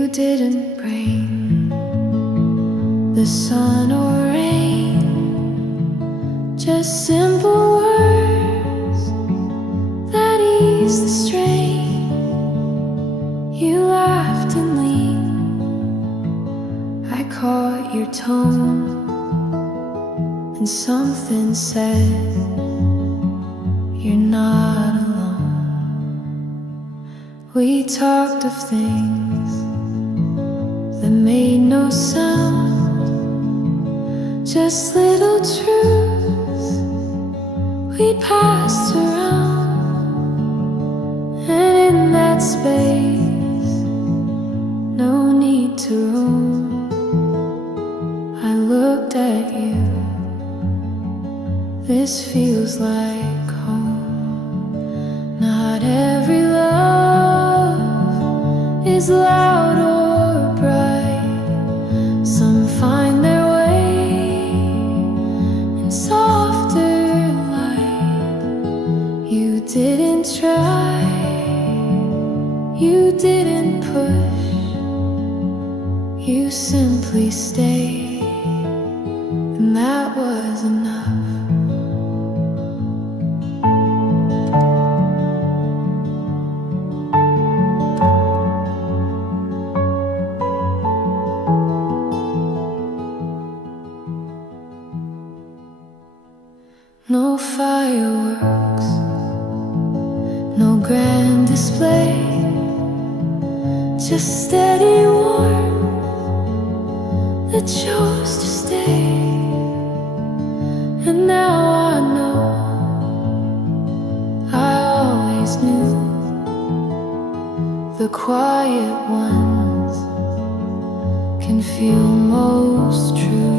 You didn't bring the sun or rain, just simple words that ease the strain. You laughed and leaned, I caught your tone, and something said, you're not alone. We talked of things that made no sound, just little truths we passed around. And in that space, no need to roam, I looked at you. This feels like home. Not every love is loud or bright. Some find their way in softer light. You didn't try, you didn't push, you simply stayed, and that was enough. No fireworks, no grand display, just steady warmth that chose to stay. And now I know, I always knew, the quiet ones can feel most true.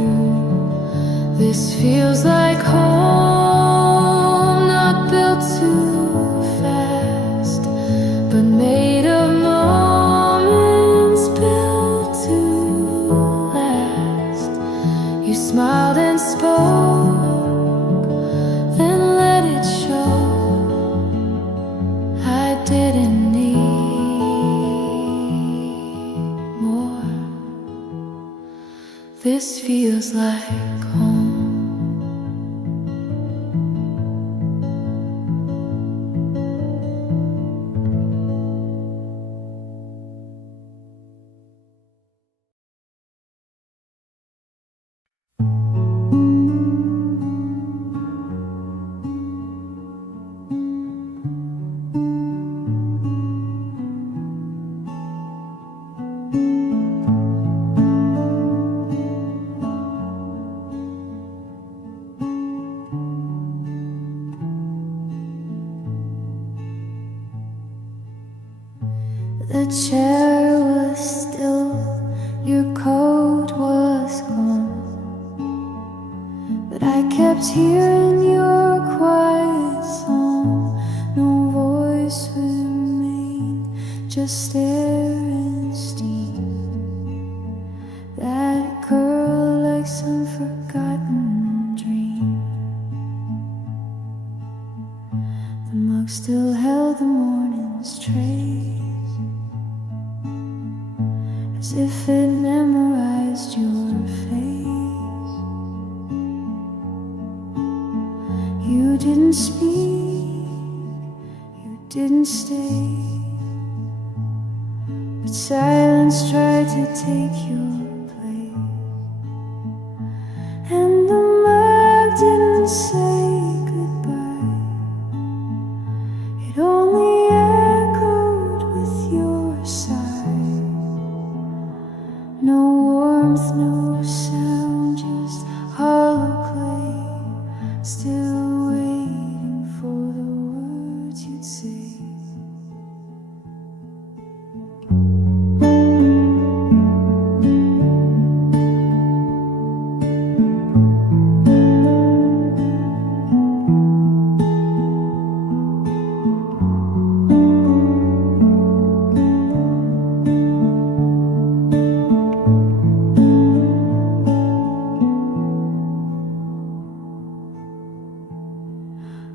This feels like home, not built too fast, but made of moments built to last. You smiled and spoke, then let it show. I didn't need more. This feels like home. The chair was still, your coat was gone, but I kept hearing your quiet song. No voice remained, just air and steam that curled like some forgotten dream. The mug still held the morning's trace, as if it memorized your face. You didn't speak, you didn't stay, but silence tried to take your place. And the mug didn't say goodbye, it only echoed with your sigh. No warmth, no sound, just hollow clay, still waiting for the words you'd say.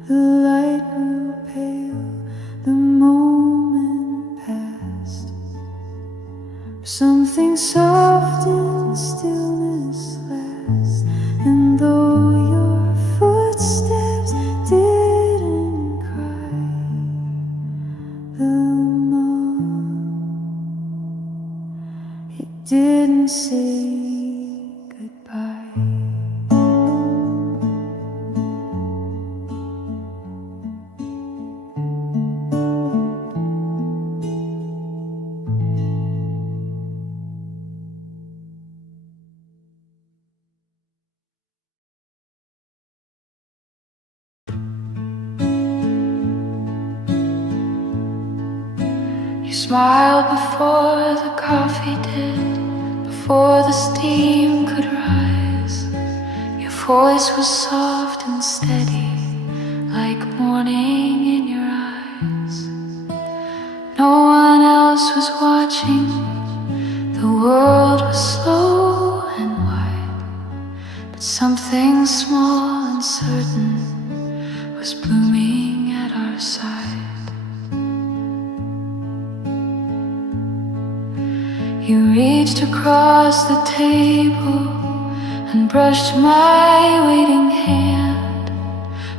The light grew pale, the moment passed. something soft in the stillness last. And though your footsteps didn't cry, the moon, it didn't say goodbye. You smiled before the coffee did, before the steam could rise. Your voice was soft and steady, like morning in your eyes. No one else was watching, the world was slow and wide, but something small and certain was blooming at our side. You reached across the table and brushed my waiting hand.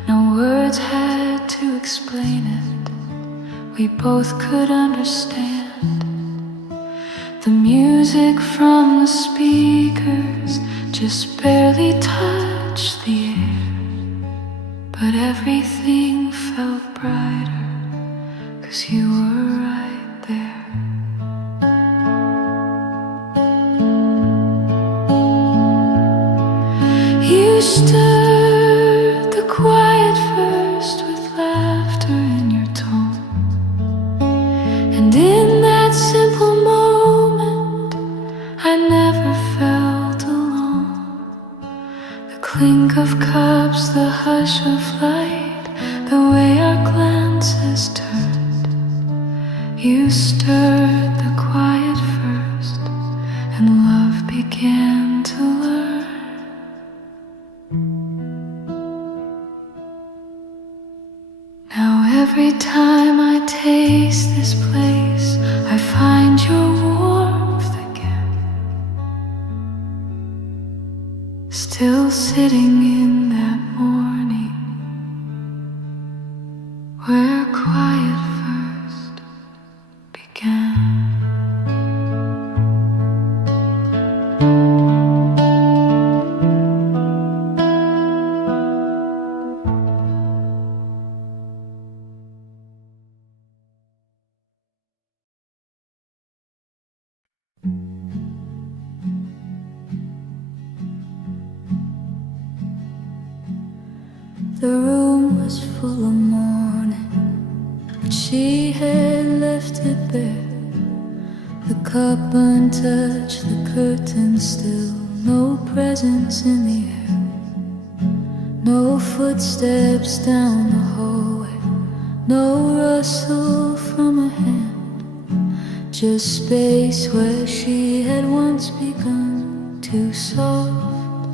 No words had to explain it, we both could understand. The music from the speakers just barely touched the air, but everything felt brighter 'cause you were right there. You stirred the quiet first with laughter in your tone, and in that simple moment I never felt alone. The clink of cups, the hush of light, the way our glances turned. You stirred the quiet first, and love began to learn. Now every time I taste this place, I find your warmth again, still sitting in that morning where quiet first began. The room was full of morning, but she had left it bare. The cup untouched, the curtain still, no presence in the air. No footsteps down the hallway, no rustle from a hand, just space where she had once begun, too soft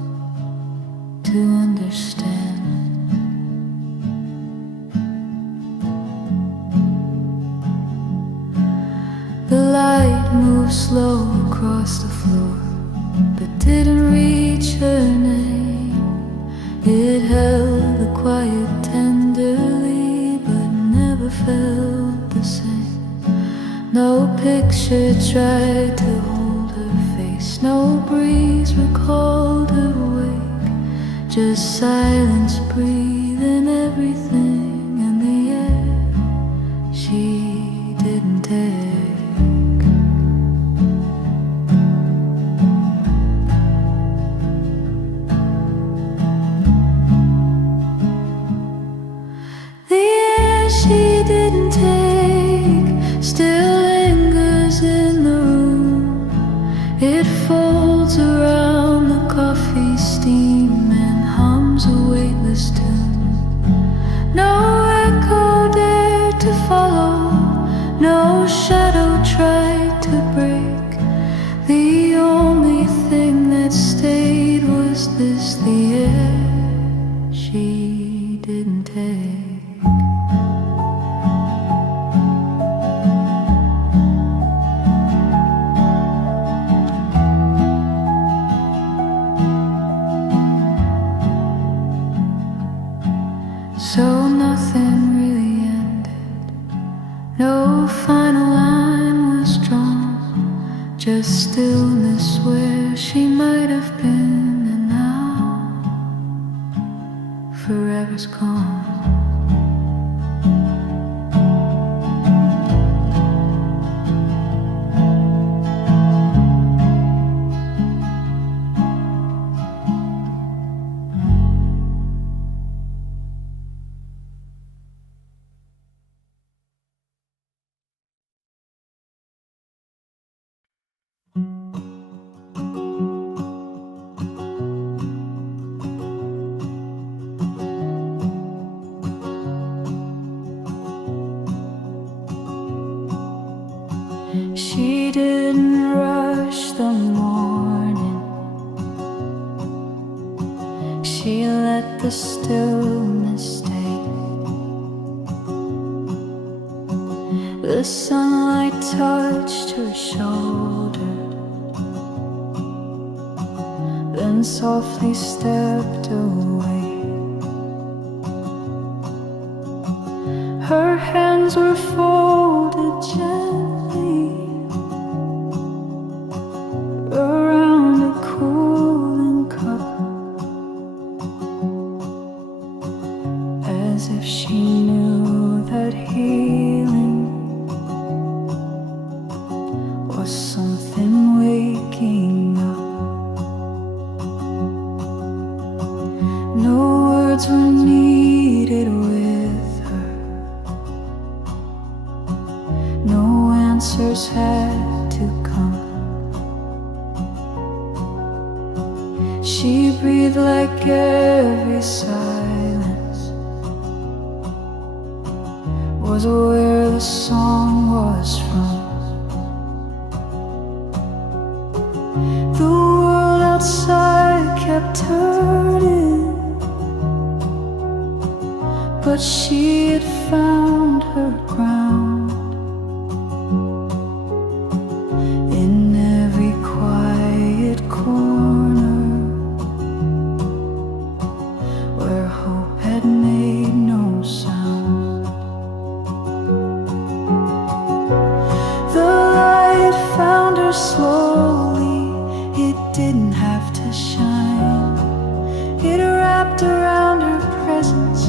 to understand. The light moved slow across the floor, but didn't reach her name. It held the quiet tenderly, but never felt the same. No picture tried to hold her face, no breeze recalled her wake, just silence breathing everything in the air she didn't take. She didn't take, still lingers in the room. It folds around the coffee steam and hums a weightless tune. No echo dared to follow, no shadow tried to break. The only thing that stayed was this, the air she didn't take. So nothing really ended. No final line was drawn. Just stillness where she might have been, and now forever's gone. She didn't rush the morning. She let the stillness stay. The sunlight touched her shoulder, then softly stepped away. Her hands were folded gently around a cooling cup, as if she knew that healing was something waking up. No words were needed with her. No answers had to come. She breathed like every silence was where the song was from. The world outside kept turning, but she had found her ground. In every quiet corner where hope had made no sound, the light found her slowly. It didn't have to shine. It wrapped around her presence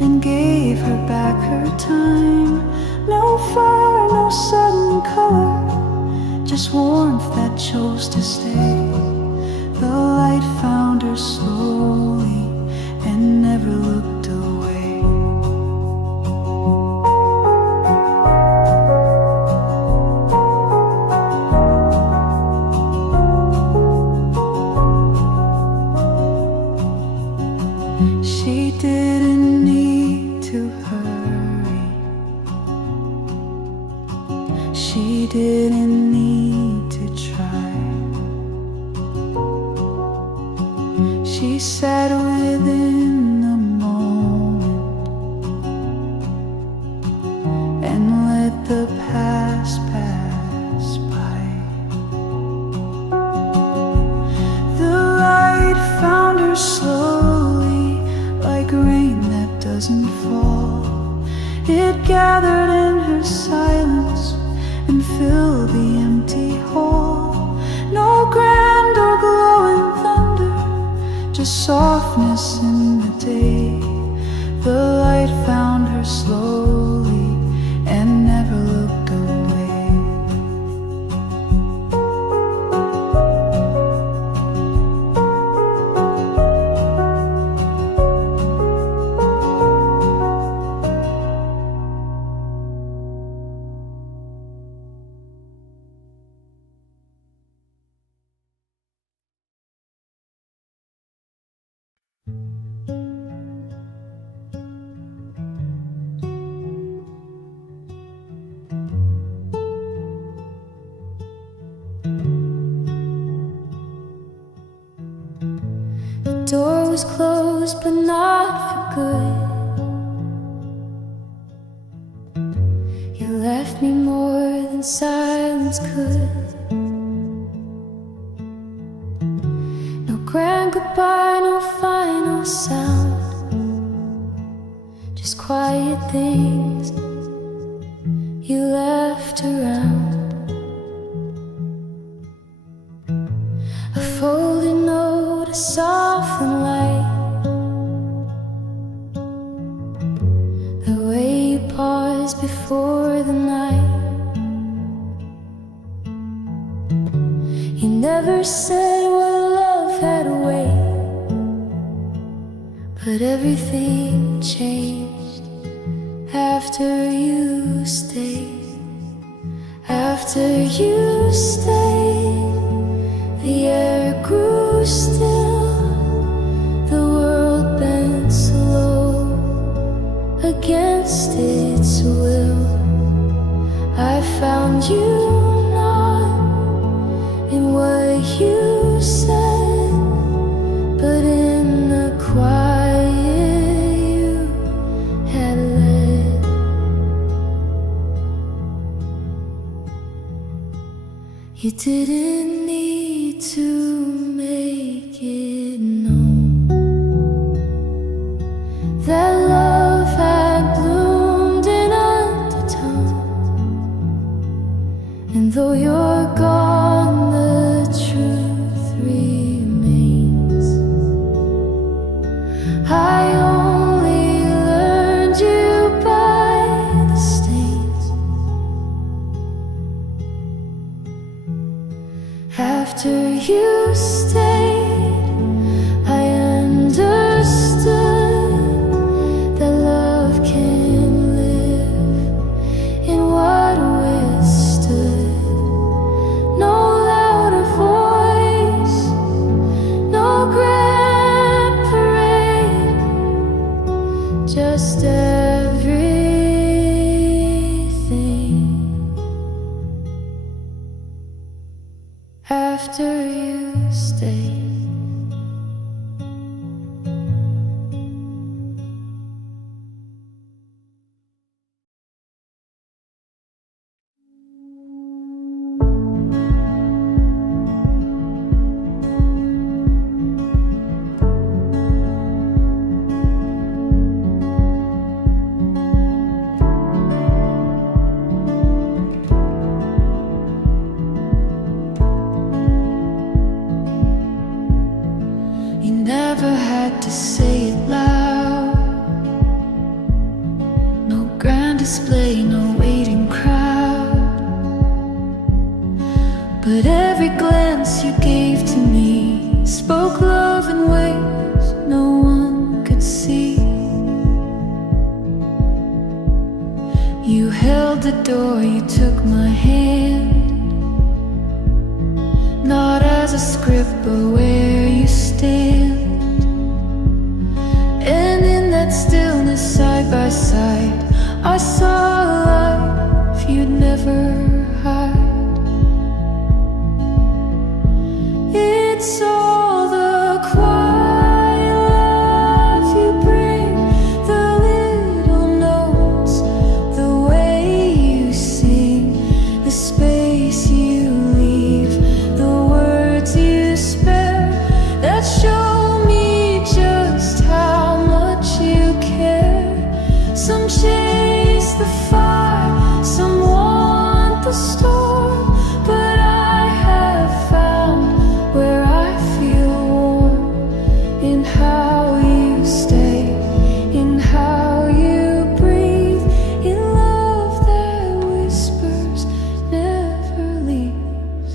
and gave her back her time. No fire, no sudden color, just warmth that chose to stay. The light found her slowly and never looked away. She didn't need to hurry. She didn't need to try. She sat within the moment and let the past pass by. The light found her slowly, like rain that doesn't fall. It gathered in her silence and filled the empty hall. No grand or glowing thunder, just softness in the day. The light found her slowly and never looked away. The door was closed, but not for good. You left me more than silence could. No grand goodbye, no final sound. just quiet things you left around. A folded note, a softened light, the way you paused before the night. You never said what love had to wait, but everything changed after you stayed. After you stayed, the air grew still, the world bent slow against its will. I found you not in what you said, but in the quiet you had led. You didn't need to make it known that love had bloomed in undertone. And though you're gone, the truth remains. I only learned you by the stains. After you stayed, I understood that love can live in what withstood. No louder voice, no grand parade, just everything after you stayed. You never had to say it loud. No grand display, no waiting crowd. But every glance you gave to me spoke love in ways no one could see. You held the door, you took my hand, not as a script, but where you stand. And in that stillness, side by side, I saw a life you'd never hide. It's all the quiet love you bring, the little notes, the way you sing, the space you leave, the words you spare, that show me just how much you care. Some chase the fire, some want the storm, but I have found where I feel warm, in how you stay, in how you breathe, in love that whispers, never leaves.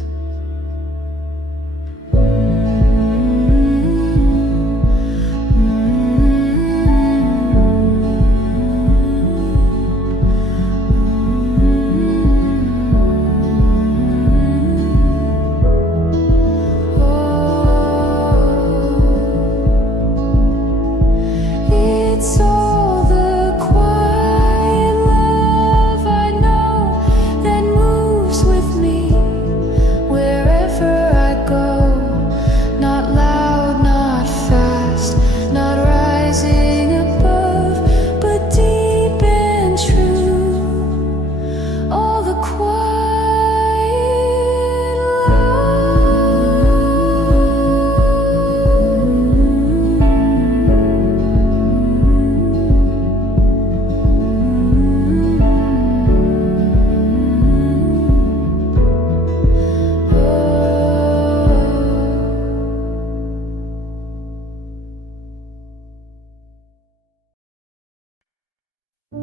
You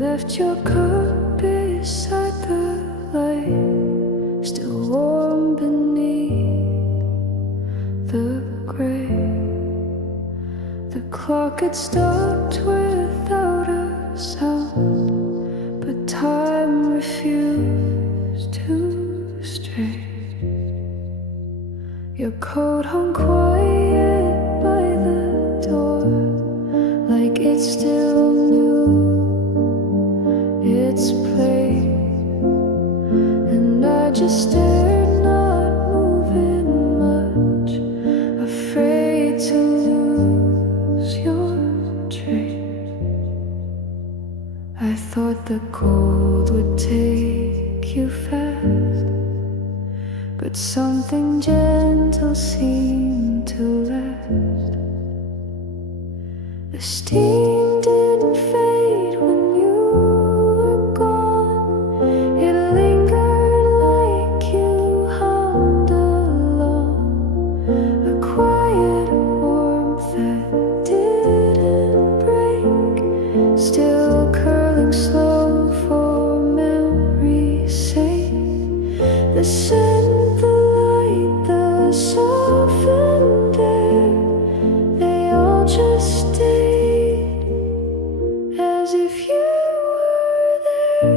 left your cup beside the light, still warm beneath the gray. The clock had stopped without a sound, but time refused to stray. Your coat hung quiet by the door, like it still knew its place. And I just stared, not moving much, afraid to lose your trace. I thought the cold would take you fast, but something gentle seemed to last. The steam didn't fade when you were gone. It lingered like you hummed along, a quiet warmth that didn't break, still curling slow for memory's sake. The scent, the light, the softened air, they all just stayed as if you were there.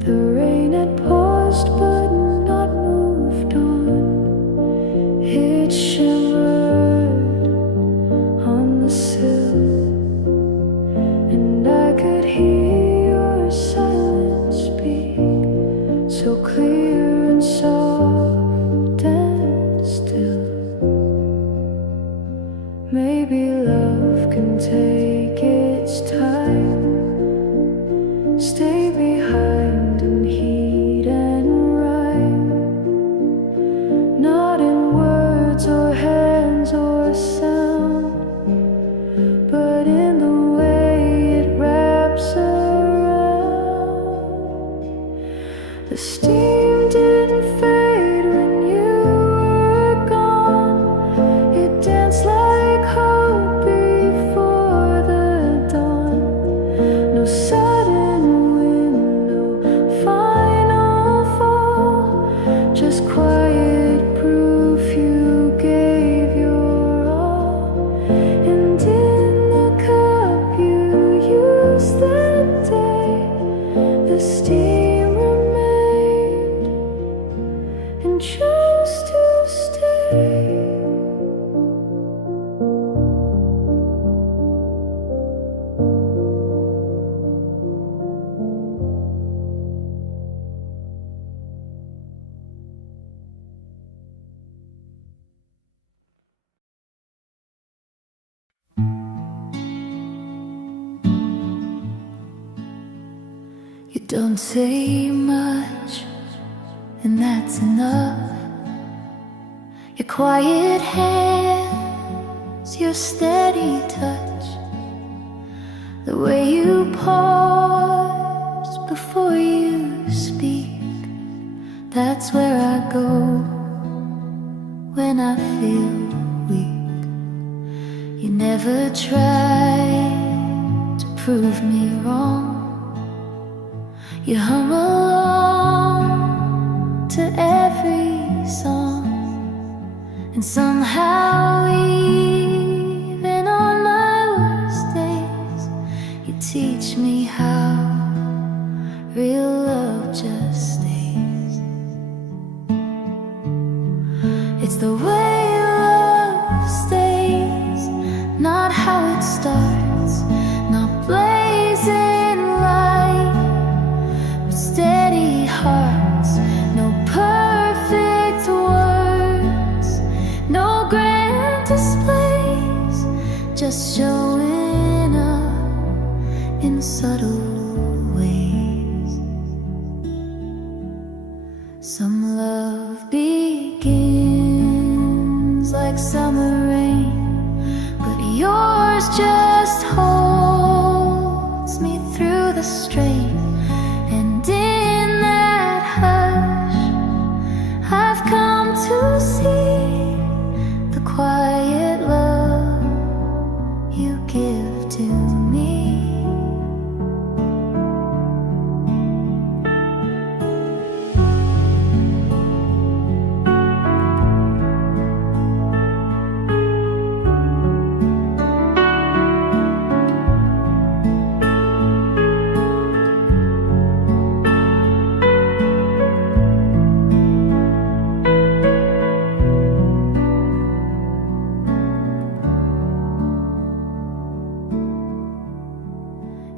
The rain had paused but not moved on. It shimmered on the sill, and I could hear your silence speak, so clear and soft and still. Maybe love can take its time, stay behind in heat and rhyme, not in words or hands or sound, but in the way it wraps around. The steam didn't fade when you were gone. It danced like hope before the dawn. No sudden wind, no final fall, just quiet proof you gave your all. And in the cup you used that day, the steam remained and chose to stay. You don't say much, and that's enough. Your quiet hands, your steady touch, the way you pause before you speak, that's where I go when I feel weak. You never try to prove me wrong. You hum along to every song, and somehow even on my worst days, you teach me how real love just stays. It's the way love stays, not how it starts, not blazing light, but steady hearts. No perfect words, no grand displays, just showing up in subtle ways. Some love begins like summer rain, but yours just holds me through the strain, and in that hush I've come to see the quiet love you give to me.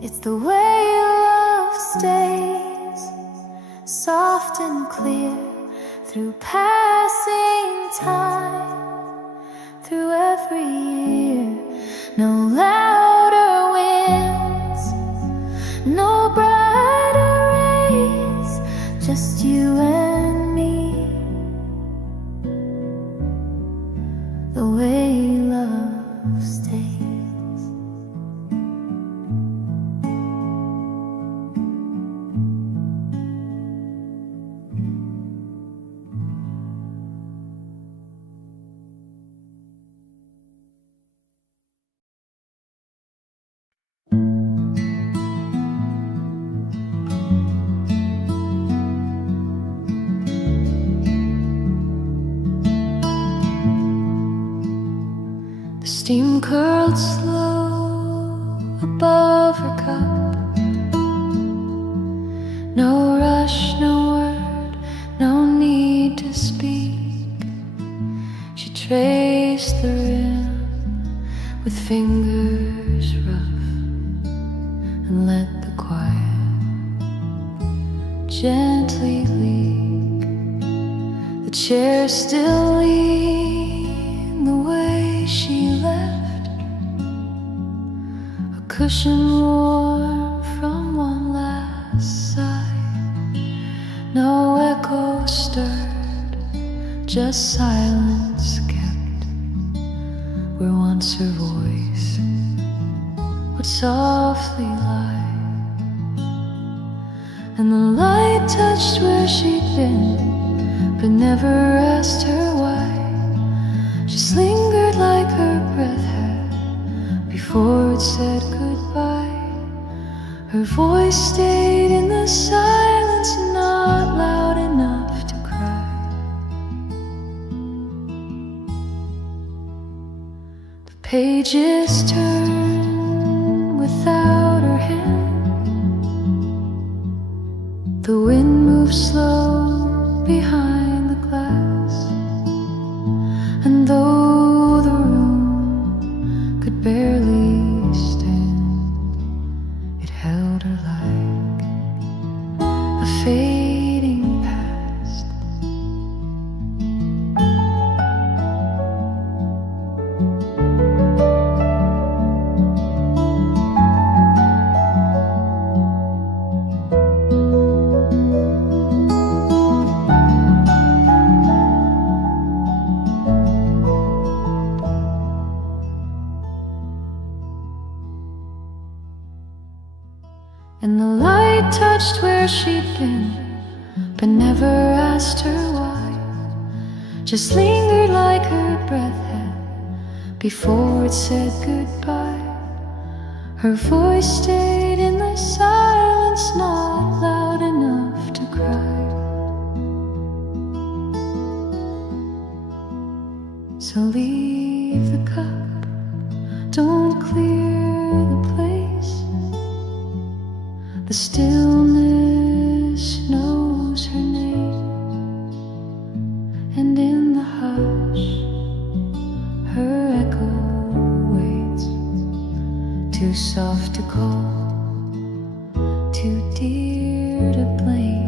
It's the way love stays soft and clear through passing time, through every year. No louder winds, no brighter rays, just you and me. The way love stays. The steam curled slow above her cup. No rush, no word, no need to speak. She traced the rim with fingers rough and let the quiet gently leak. The chair still leaned the way she left, a cushion warm from one last sigh. No echo stirred, just silence kept where once her voice would softly lie. And the light touched where she'd been, but never asked her why. Just lingered like her breath had before it said goodbye. Her voice stayed in the silence, not loud enough to cry. The pages turned without her hand. The wind moved slow behind the glass, and though the room could barely stand, it held her like a fading past. And the light touched where she'd been, but never asked her why. Just lingered like her breath had before it said goodbye. Her voice stayed in the silence, not loud enough to cry. So leave the cup, don't clear the place. The stillness knows her name, and in the hush her echo waits, too soft to call, too dear to blame.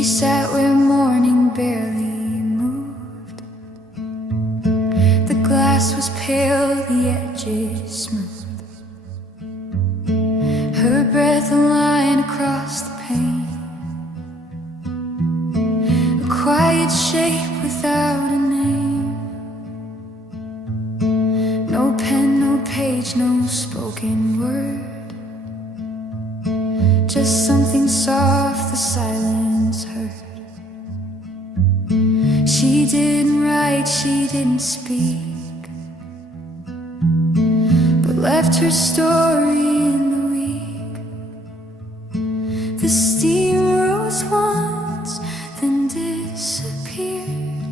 She sat where morning barely moved. The glass was pale, the edges smooth. Her breath a line across the pane. A quiet shape without a name. No pen, no page, no spoken word. Just something soft the silence heard. She didn't write, she didn't speak, but left her story in the week. The steam rose once, then disappeared,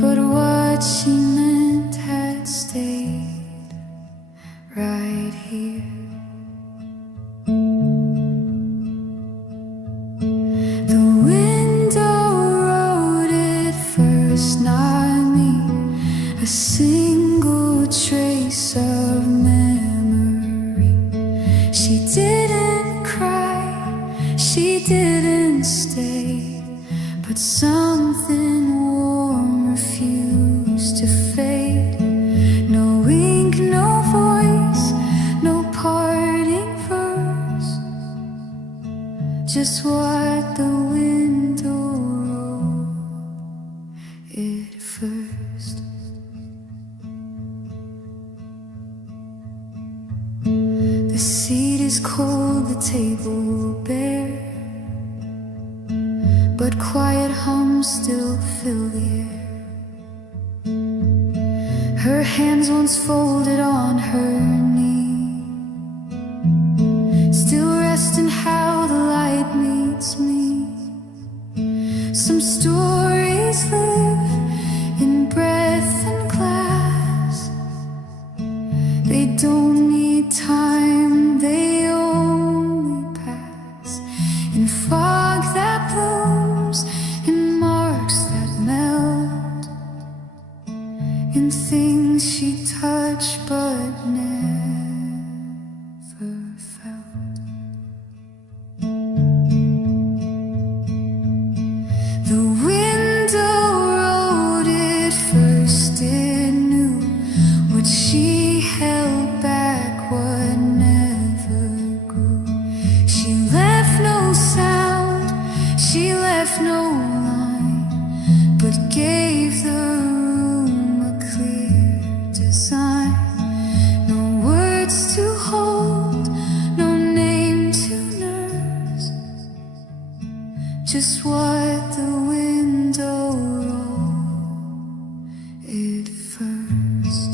but what she meant had stayed right here. A single trace of memory. She didn't cry, she didn't stay, but something warm refused to fade. No ink, no voice, no parting verse, just what the window wrote it first. The seat is cold, the table bare, but quiet hums still fill the air. Her hands once folded on her knee, still resting how the light meets me. Some stories live in breath and glass. They don't need time, they only pass. In fog that blooms, in marks that melt, in things she touched but never felt. The window wrote it first, it knew what she held back, what never grew. She left no sound, she left no line, but gave the room a clear design. No words to hold, no name to nurse, just what the window wrote it first.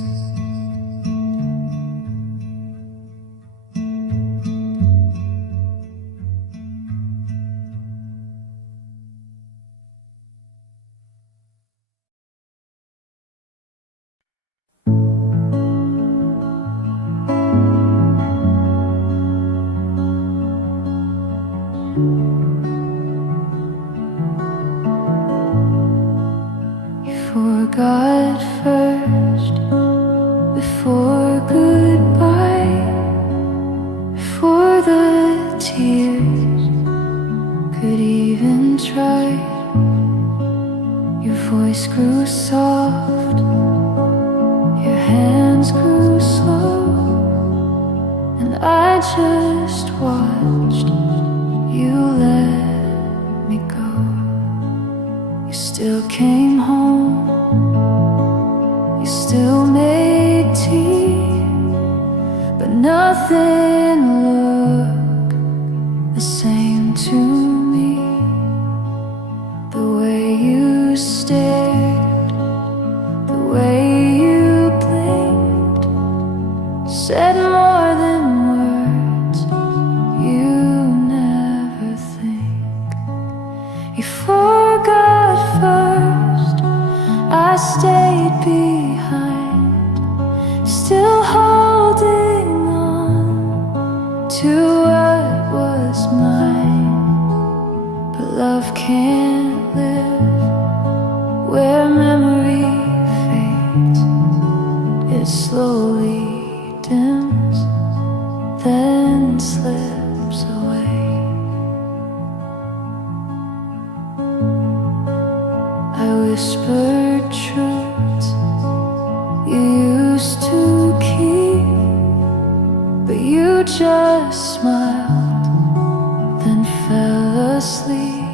Forgot first, before goodbye, before the tears could even try. Your voice grew soft, your hands grew slow, and I just watched you let me go. You still came home, you still made tea, but nothing looked the same to me. The way you stared, the way you blinked, said more than words you never think. You forgot first, I stayed behind, still holding on to what was mine. But love can't live where memory fades. It slowly dims, then slips away. whispered truths you used to keep, but you just smiled, then fell asleep.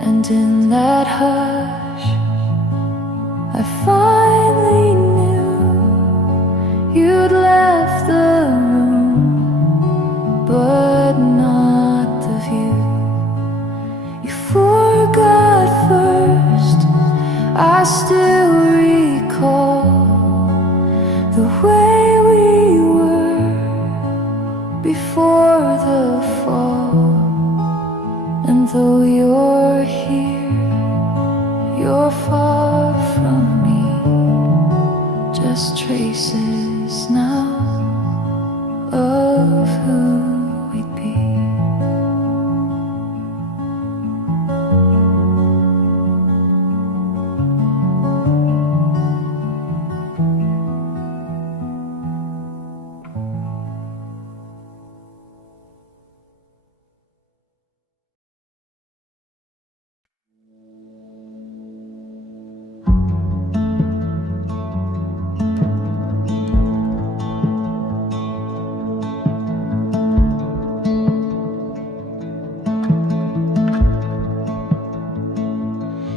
And in that hush, I finally knew you'd left the room, but not the view. You forgot first, I still recall the way we were before the fall. And though you're here, you're far from me, just traces now of who we'd be.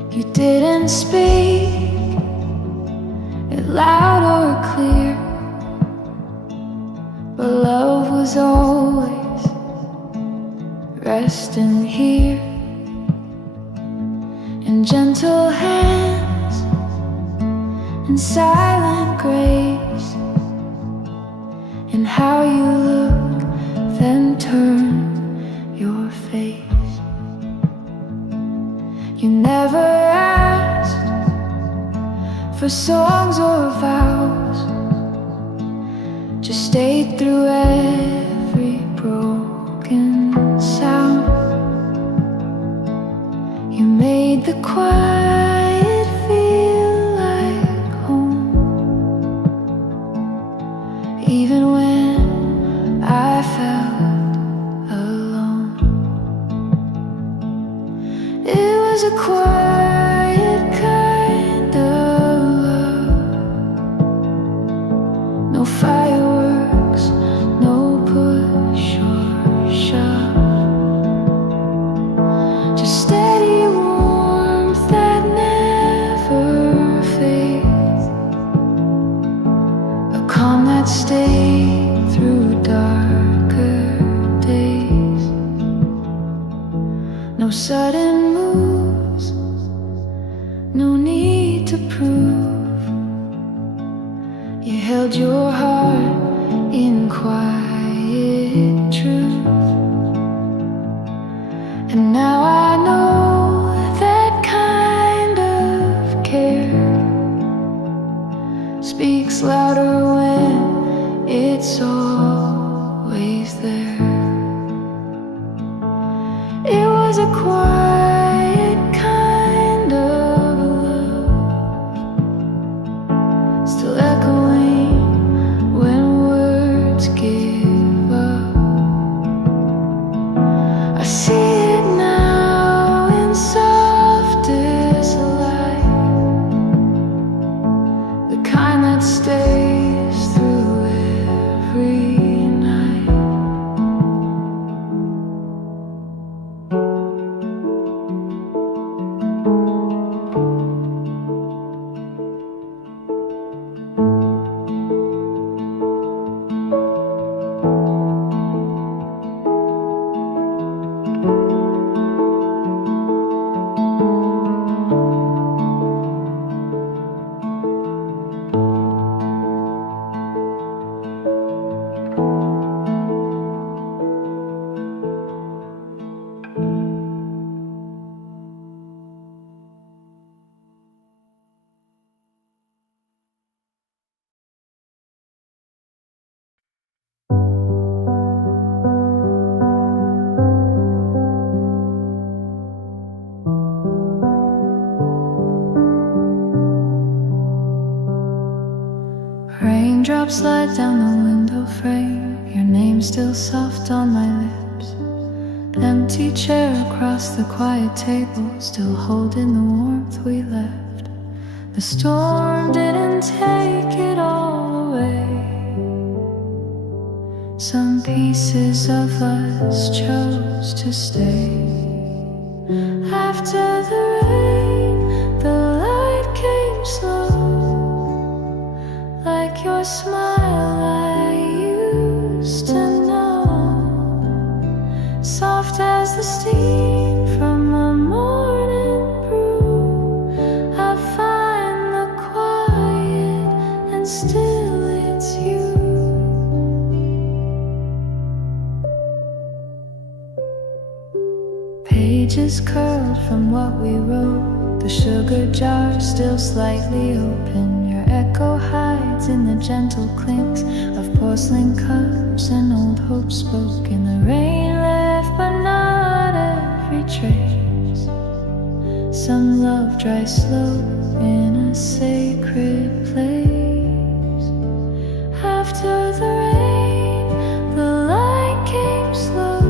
You didn't speak it loud or clear, but love was always resting here in gentle hands and silent grace, in how you look, then turn your face. You never asked for songs or vows, just stayed through every broken sound. You made the quiet feel like home, even when I felt alone. It was a quiet kind of love, no fireworks, no push or shove, just steady warmth that never fades, a calm that stayed through darker days. No sudden moves, no need to prove. You held your heart in quiet truth, and now I know that kind of care speaks louder when it's always there. It was a quiet kind of love, still echoing when words give up. I see it now in softest light, the kind that stays through every night. Raindrops slide down the window frame, your name still soft on my lips. Empty chair across the quiet table, still holding the warmth we left. The storm didn't take it all away. Some pieces of us chose to stay. After the rain, the light came slow, like your smile I used to know. Soft as the steam from a morning brew, I find the quiet and still it's you. Pages curled from what we wrote, the sugar jar still slightly open. Your echo hides in the gentle clinks of porcelain cups and old hope spoken. The rain left but not every trace. Some love dries slow in a sacred place. After the rain, the light came slow,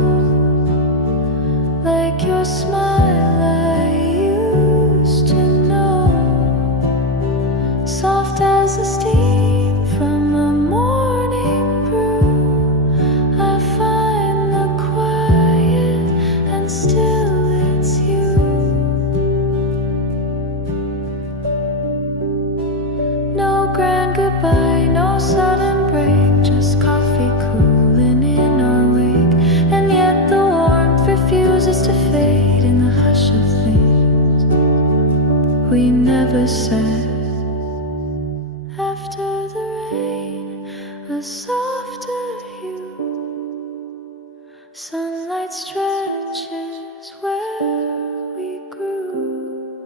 like your smile I used to know. Soft as the steam from a morning brew, I find the quiet and still it's you. No grand goodbye, no sudden break, just coffee cooling in our wake. And yet the warmth refuses to fade in the hush of things we never said. After the rain, a softer hue, sunlight stretches where we grew.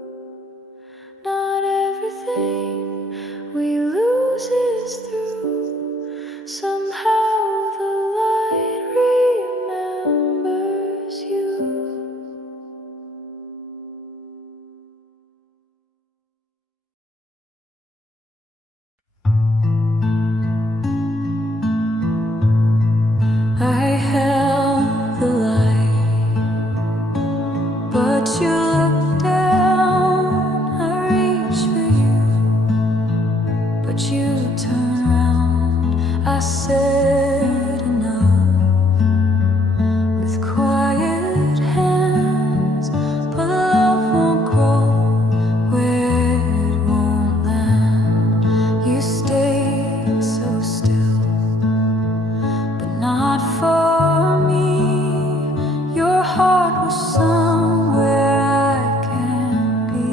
Not everything we lose is through. Somehow the light remembers you. I held the light, but you looked down. I reached for you, but you turned around. I said enough with quiet hands, but love won't grow where it won't land. You stayed so still, but not for me. Your heart was somewhere I can't be.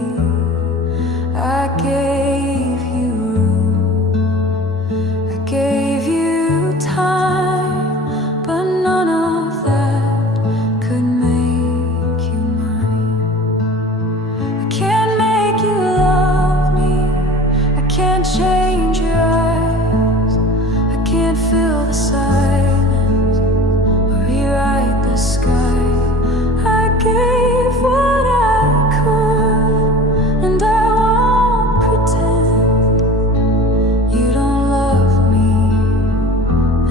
I gave you room, I gave you time, but none of that could make you mine. I can't make you love me, I can't change your eyes, I can't fill the silence or rewrite the sky. I gave what I could, and I won't pretend you don't love me,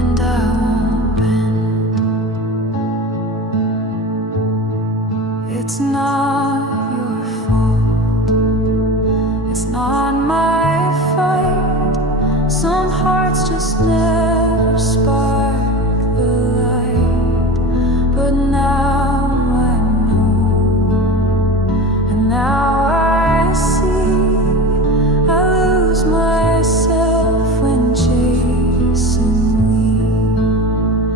and I won't bend. It's not your fault, it's not my fight. Some hearts just never spark the light, but now I know, and now I see. I lose myself when chasing me.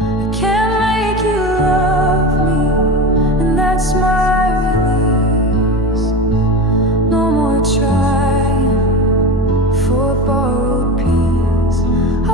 I can't make you love me, and that's my release. No more trying for borrowed peace. I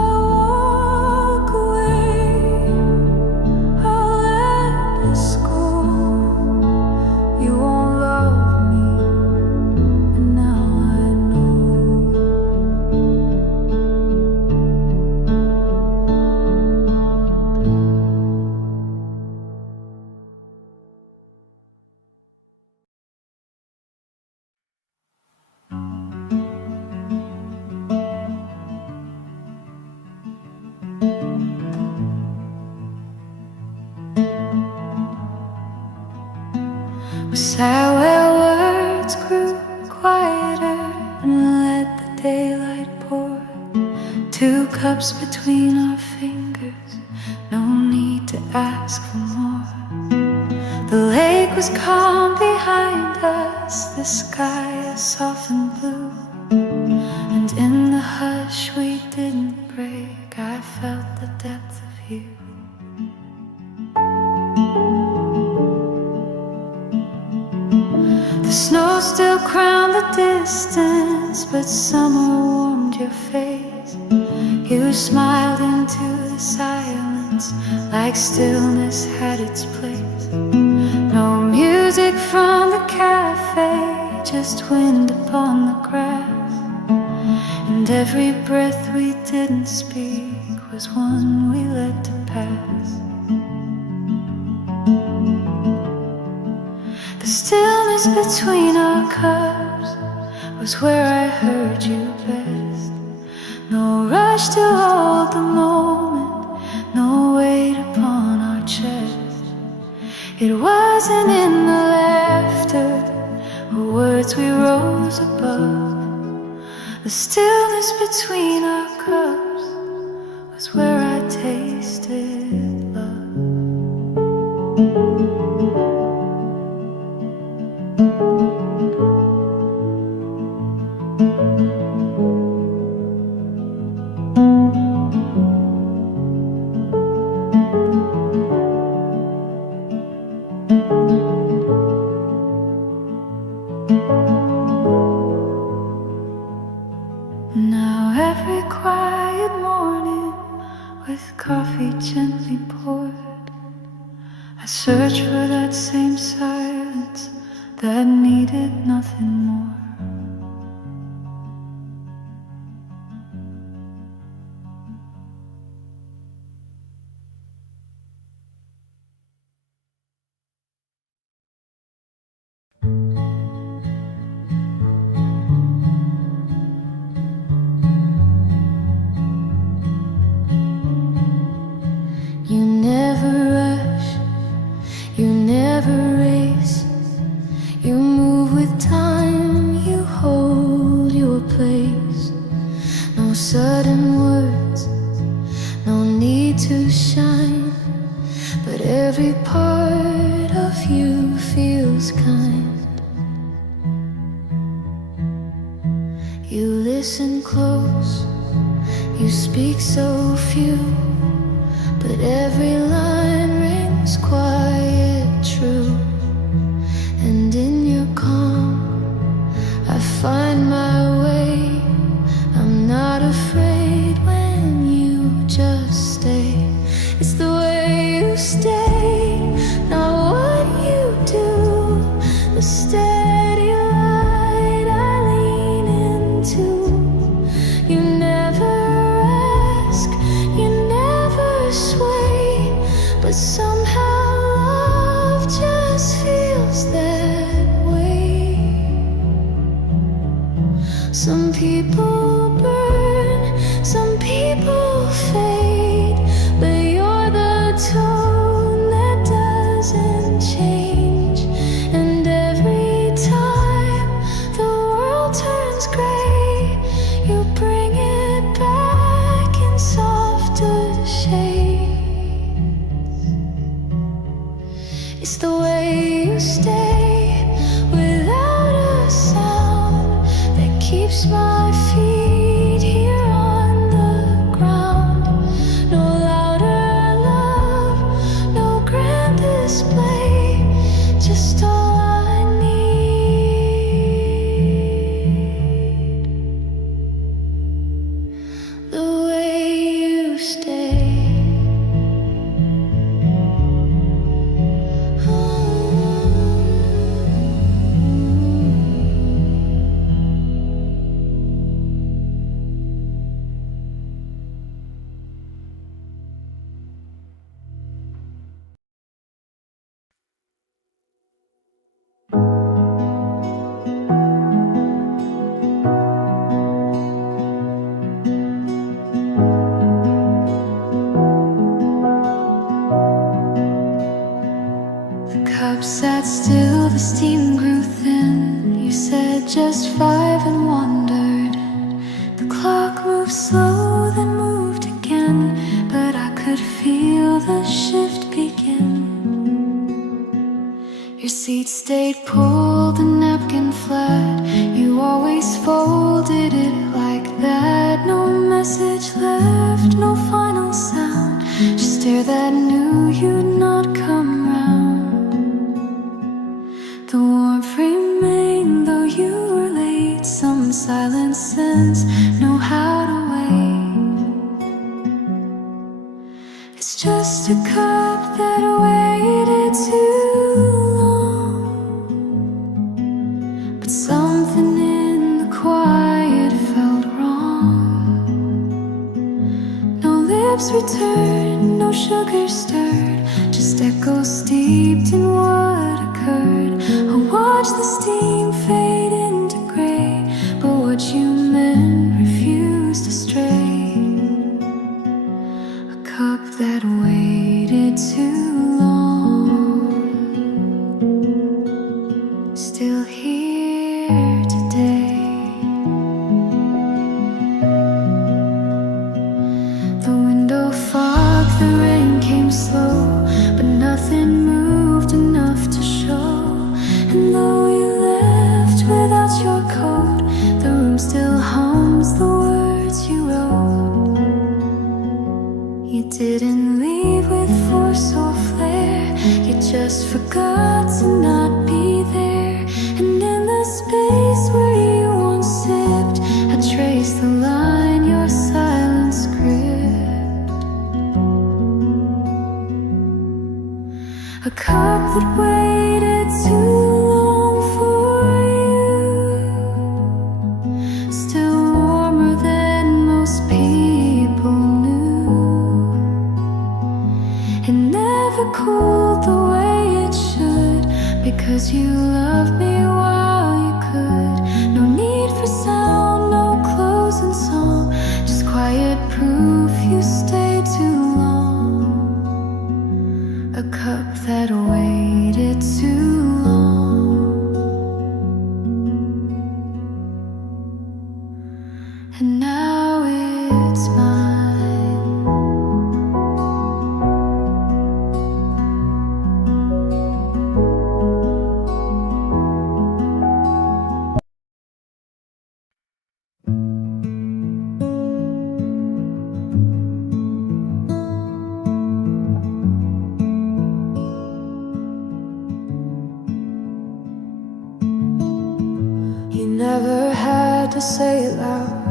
sat where words grew quieter and let the daylight pour. 2 cups between our fingers, no need to ask for more. The lake was calm behind us, the sky a softened blue, and in the hush we didn't break, I felt the depth of you. The snow still crowned the distance, but summer warmed your face. You smiled into the silence like stillness had its place. No music from the cafe, just wind upon the grass, and every breath we didn't speak was one we let to pass. The stillness between our cups was where I heard you best. No rush to hold the moment, no weight upon our chest. It wasn't in the laughter or words we rose above. The stillness between our cups was where I tasted love. Now every quiet morning, with coffee gently poured, I search for that same silence that needed nothing more. You never rush, you never race. You move with time, you hold your place. No sudden words, no need to shine, but every part of you feels kind. You listen close, you speak so few, but every line rings quiet true. And in your calm, I find my way. I'm not afraid when you just stay. It's the way you stay, not what you do. The steady light I lean into. You never ask, you never sway, but somehow love just feels that way. Some people burn, some people fade, but you're the tone that doesn't change. And every time the world turns gray, you bring it back in softer shades. moved slow, then moved again, but I could feel the shift begin. Your seat stayed pulled, the napkin flat. You always folded it like that. No message left, no final sound, just air that knew you'd not come round. The warmth remained though you were late. Some silent sense know how to wait. It's just a cup that waited too long, but something in the quiet felt wrong. No lips returned, no sugar stirred, just echoes steeped in what occurred. I watched the steam fade into gray, but what you meant refused to stray. A cup that waited too long, still here today. The window fogged, the rain came slow, but nothing moved enough to show. And though you left without your coat, the room still hums the words you wrote. You didn't leave with force or flair, you just forgot to not be there. And in the space where you once sipped, I traced the line your silence gripped. A cup that waited too long for you, still warmer than most people knew. It never cooled the way it should, because you loved me while you could. No need for sound, no closing song, just quiet proof you stayed too long. A cup that waited too long, and now it's mine. You never had to say it loud,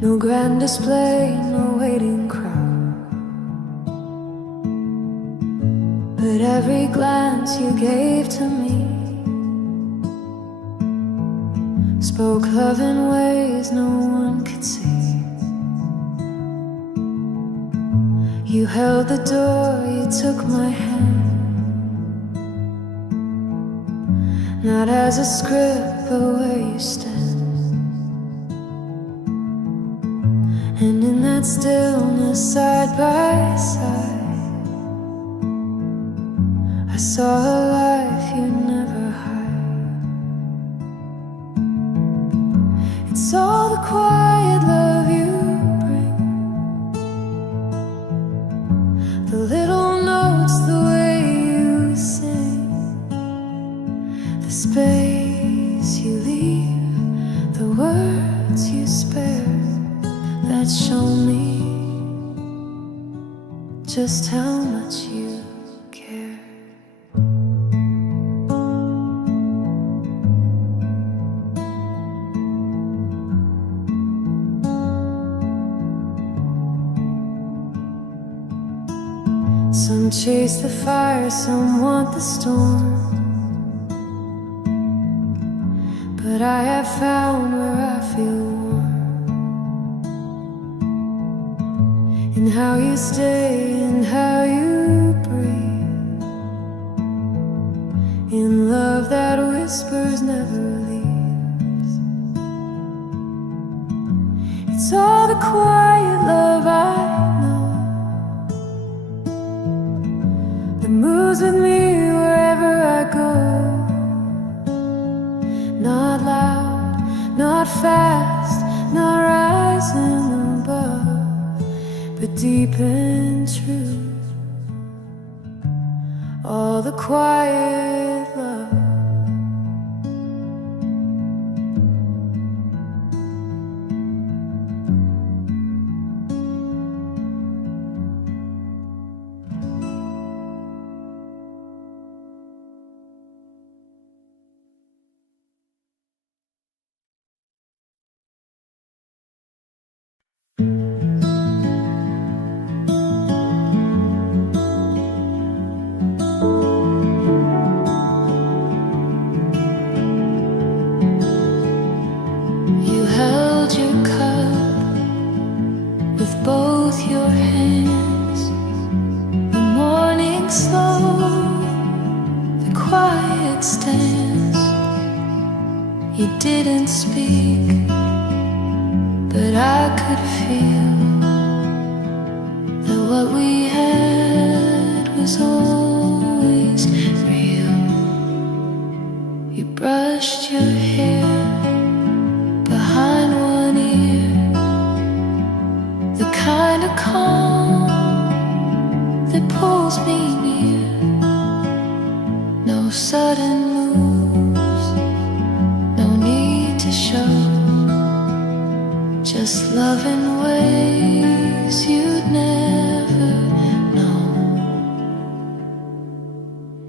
no grand display, no waiting crowd, but every glance you gave to me spoke love in ways no one could see. You held the door, you took my hand, not as a script, but where you stand. And in that stillness, side by side, I saw a life you'd never hide. It's all the quiet love you bring, the little notes, the way you sing, the space you leave, the words you spare, that show me just how much you care. Some chase the fire, some want the storm, but I have found where I feel warm, in how you stay and how you breathe, in love that whispers never leaves. It's all the quiet love I know, that moves with me wherever I go. Not loud, not not fast, not rising above, but deep and true. All the quiet love. You held your cup with both your hands. The morning slow, the quiet stance. You didn't speak, but I could feel that what we had was always real. You brushed your hair behind one ear, the kind of calm that pulls me near. No sudden moves, no need to show, just love in ways you'd never know.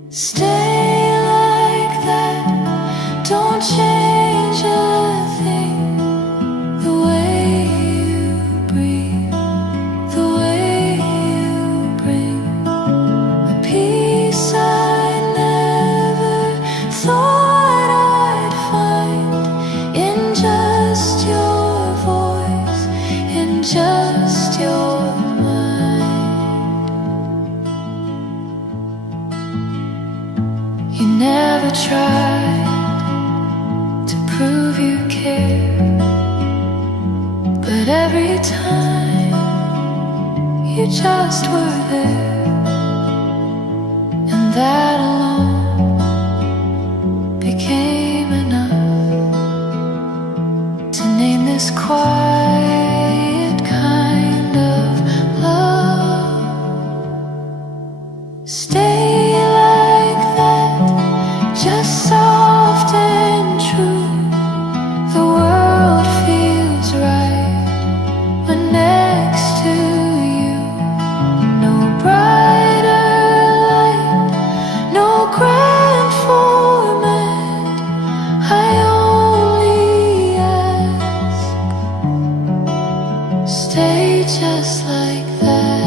Stay like that, don't change a thing. The way you breathe, the way you bring a peace I never thought I'd find in just your voice, in just your mind. You never tried to prove you care, but every time you just were there, and that alone became enough to name this quiet kind of love. Stay like that, just soft and true. The world feels right when next to you. No brighter light, no grand format. I only ask, stay just like that.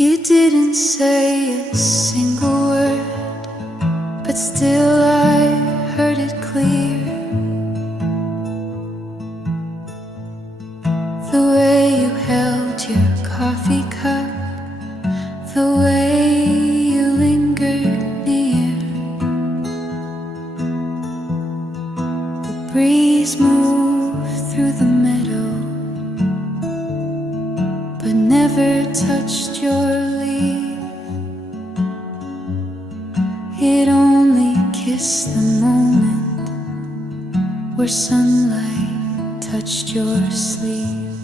You didn't say a single word, but still I heard it clear. The way you held your coffee cup, the way you lingered near. The breeze moved through the meadow, but never touched your leaf. It only kissed the moment where sunlight touched your sleeve.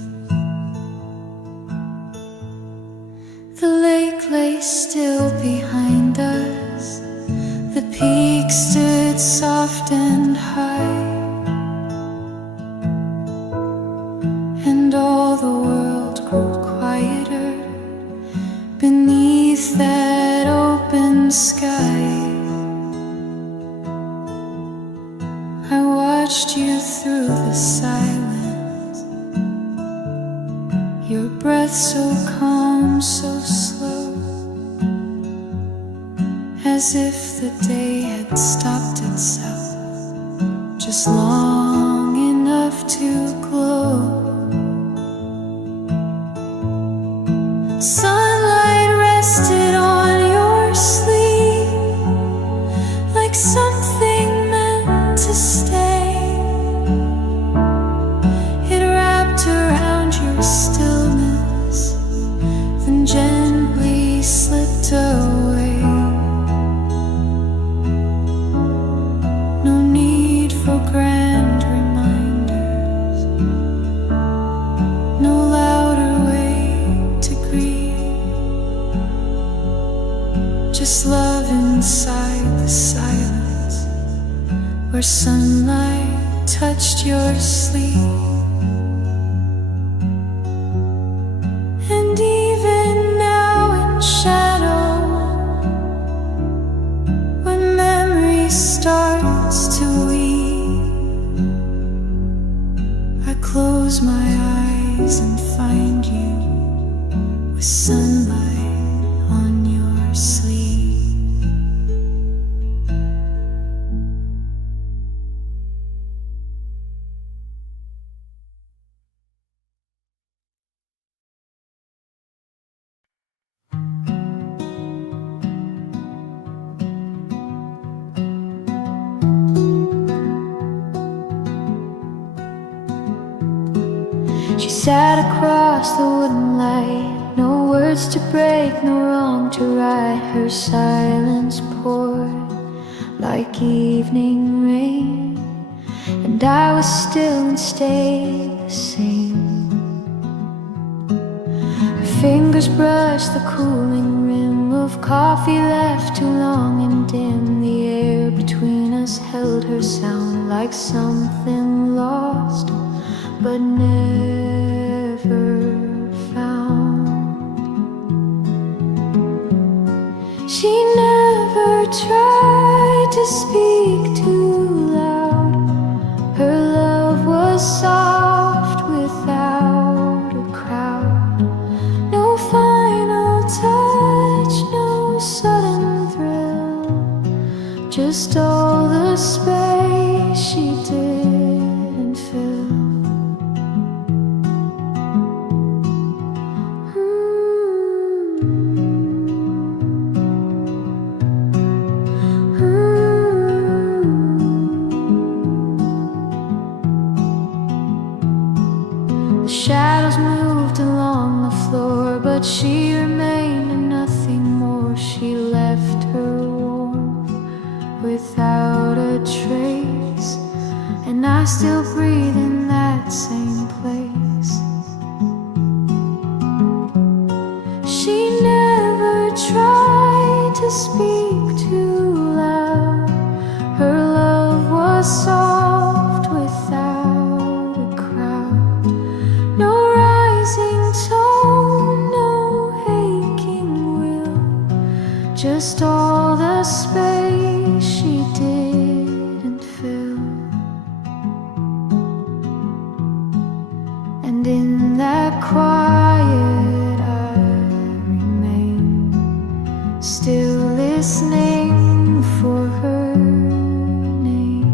The lake lay still behind us, the peak stood soft and high, and all the world grew quieter beneath that open sky. I watched you through the silence, Your breath so calm, so slow, as if the day had stopped itself, just long enough to glow. Sunlight rested on your sleeve like something meant to stay. It wrapped around your stillness, then gently slipped away. No need for grand reminders, no louder way to greet, just love inside the silence where sunlight touched your sleep. And even now in shadow, when memory starts to weep, I close my eyes and find you with sunlight on your sleeve. She sat across the wooden light, no words to break, no wrong to right. Her silence poured like evening rain, and I was still and stayed the same. Her fingers brushed the cooling rim of coffee left too long and dim. The air between us held her sound like something lost but never found. She never tried to speak too loud. Her love was soft without a crowd. No final touch, no sudden thrill, just all the space she didn't fill. Shadows moved along the floor, but she remained and nothing more. She left her warmth without a trace, and I still breathe in that same place. She never tried to speak too loud. Her love was soft without a crowd. No rising tone, no aching will, just all the space she didn't fill. And in that quiet I remain, still listening for her name.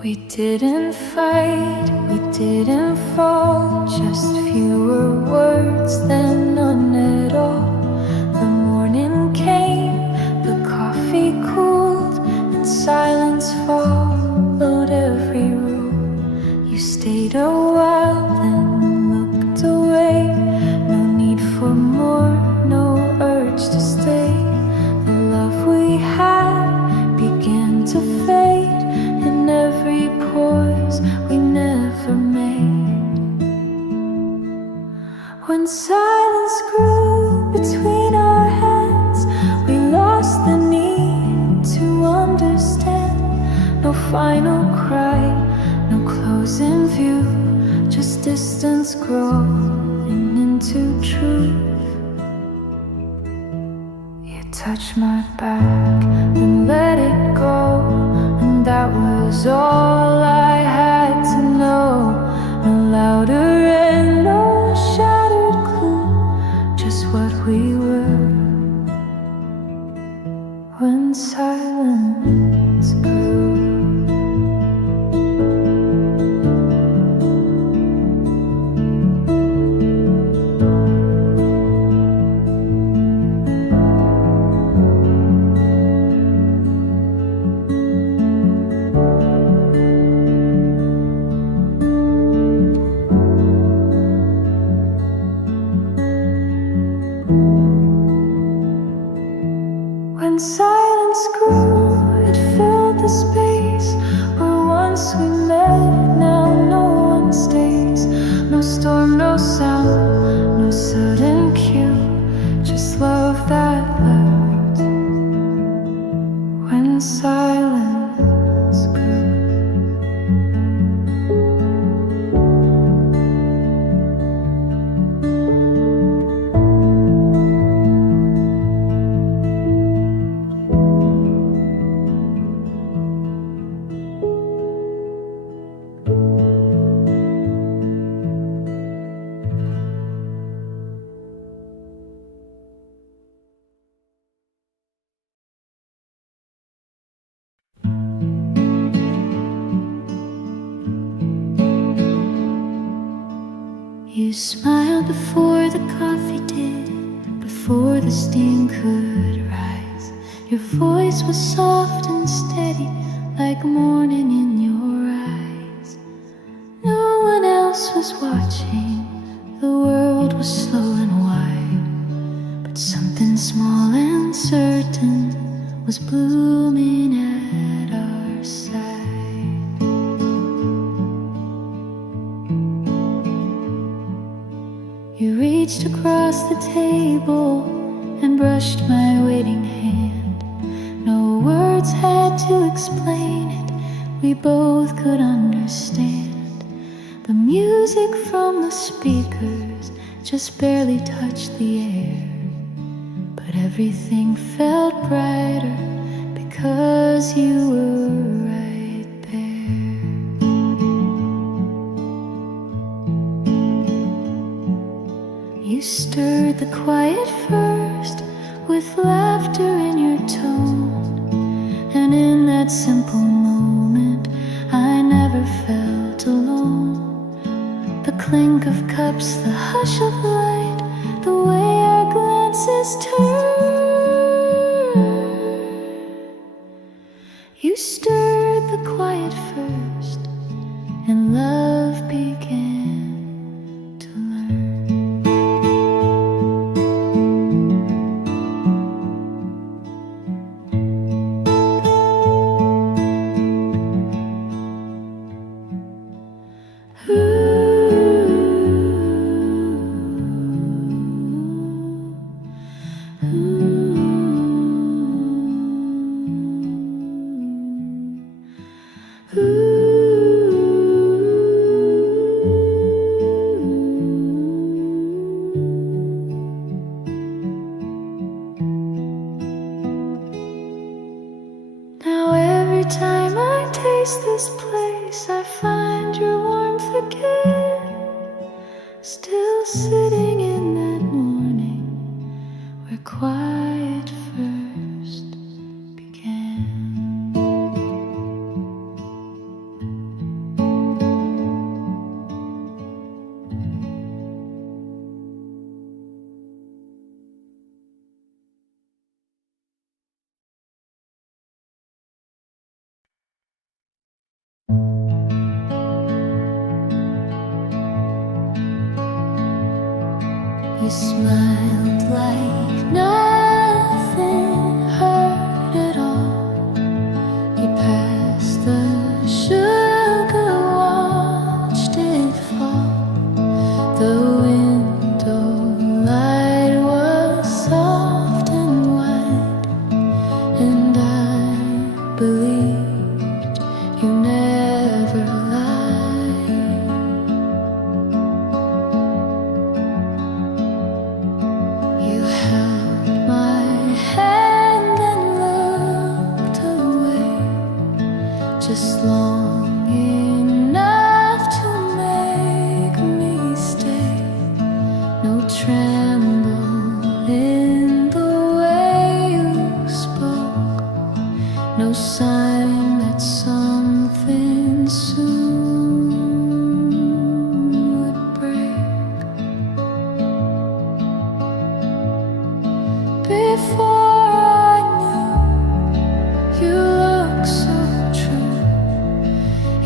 We didn't fight, we didn't fall, just fewer words than none at all. The morning came, the coffee cooled, and silence followed every rule. You stayed a while, then looked away. No need for more, no urgency. touch my back, then let it go. And that was all I had to know. No louder and no shattered clue, just what we were when silence grew. When silence grew, it filled the space where once we met. Now no one stays. No storm, no sound, no sudden cue, just love that left when silence grew. You smiled before the coffee did, before the steam could rise. Your voice was soft and steady, like morning in your eyes. No one else was watching, the world was slow and wide, but something small and certain was blooming at our side. You reached across the table and brushed my waiting hand. No words had to explain it, we both could understand. The music from the speakers just barely touched the air, but everything felt brighter because you were right there. You stirred the quiet first with laughter in your tone, and in that simple moment I never felt alone. The clink of cups, the hush of light, the way our glances turned. You stirred the quiet first, and love began to learn. Now every time I taste this place, I find your warmth again, still sitting in that morning where quiet first began. You smiled like nothing hurt at all. You passed the sugar, watched it fall. The window light was soft and white, and I believed you never lied. You had just long enough to make me stay. No tremble in the way you spoke, no sign that something soon would break. Before I knew you look so true,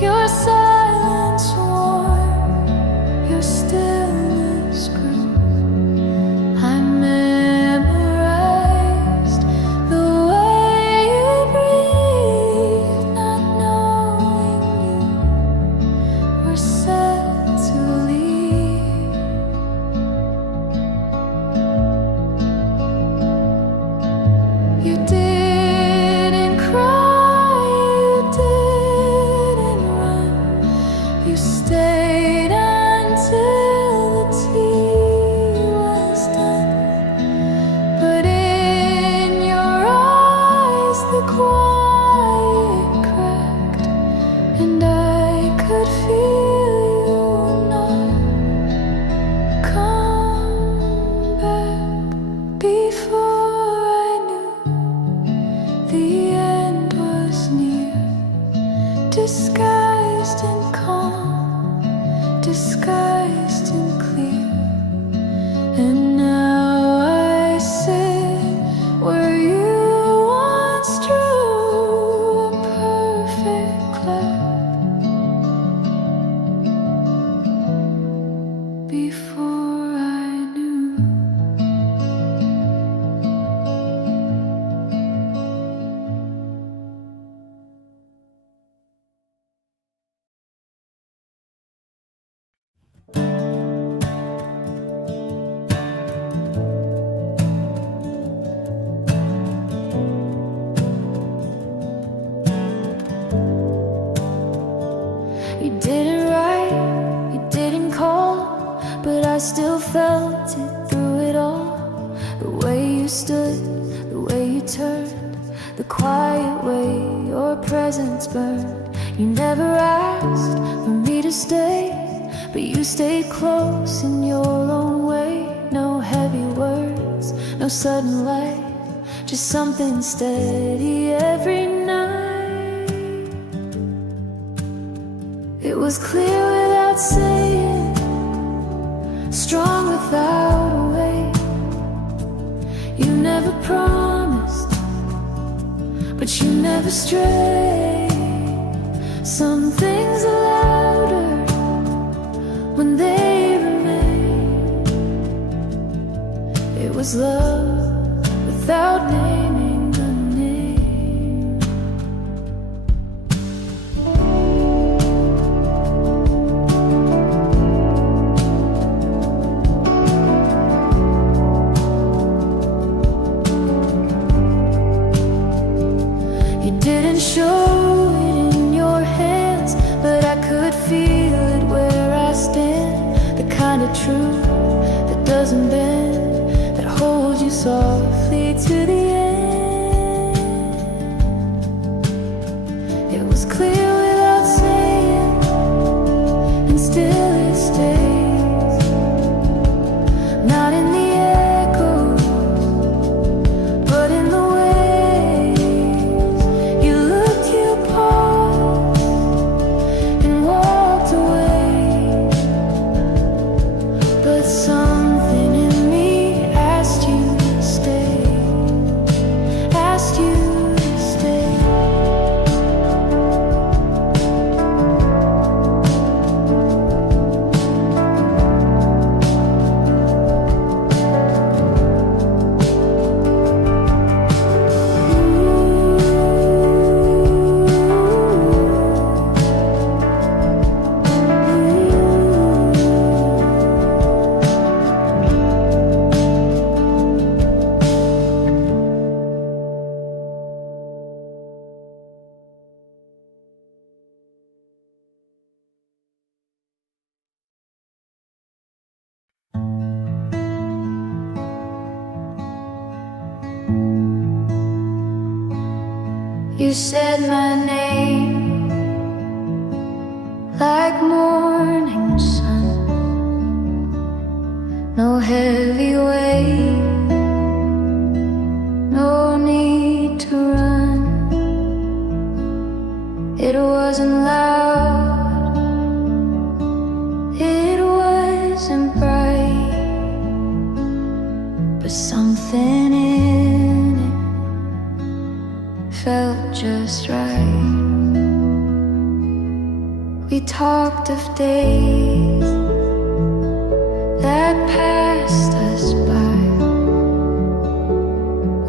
your silence warm, your stillness grew. I memorized the way you breathe, not knowing you were set to leave. You didn't cry, you didn't run, you stayed until the tea was done. But in your eyes the quiet cracked, and I could feel you not come back. Before I knew the end was near, disguised in calm, disguised in clear. And now I sit where you once drew a perfect cloud. Before I knew. You didn't write, you didn't call, but I still felt it through it all. The way you stood, the way you turned, the quiet way your presence burned. You never asked for me to stay, but you stayed close in your own way. No heavy words, no sudden light, just something steady every night. It was clear without saying, strong without a way. You never promised, but you never strayed. Some things are louder when they remain. It was love without naming the name. You didn't show it in your hands, but I could feel it where I stand. The kind of truth that doesn't bend, that holds you softly to the end. It was clear without saying, and still it stays. Not in the echoes, but in the ways you looked, you paused and walked away. But something in me asked you to stay, asked you to stay. You said my name like morning sun. No heavy weight, no need to run. It wasn't loud, it wasn't bright, but something in it felt just right. We talked of days that passed us by,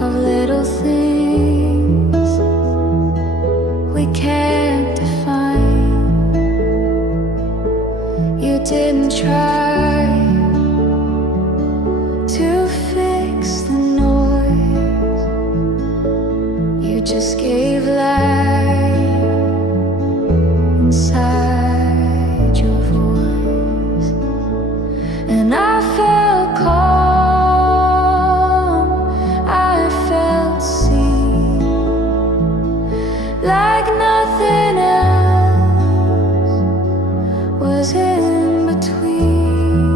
of little things we can't define. You didn't try to fix the noise, you just gave life inside your voice. And I felt calm, I felt seen, like nothing else was in between.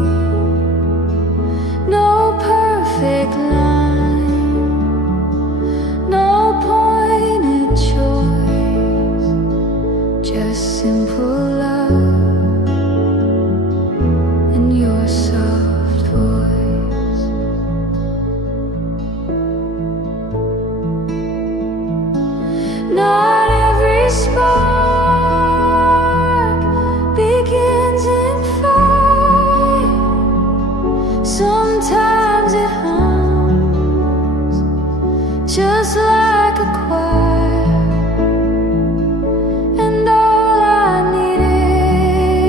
No perfect line, no pointed choice, just simple love and your soft voice. Not every spark begins in fire. Sometimes it hums just like a choir. And all I needed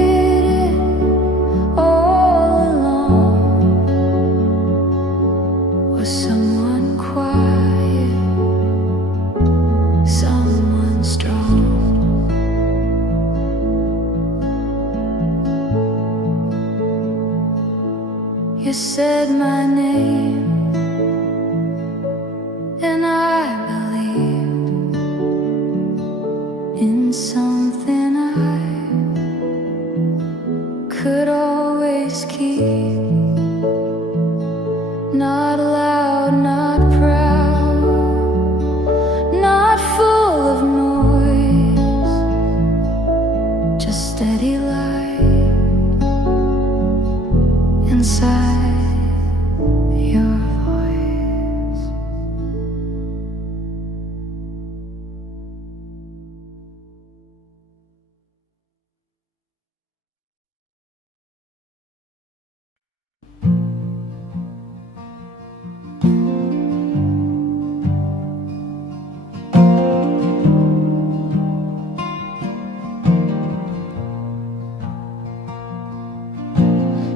all along was someone quiet, someone strong. You said my name, and I believed in something I could always keep. Not loud, not proud, not full of noise, just steady light inside your voice.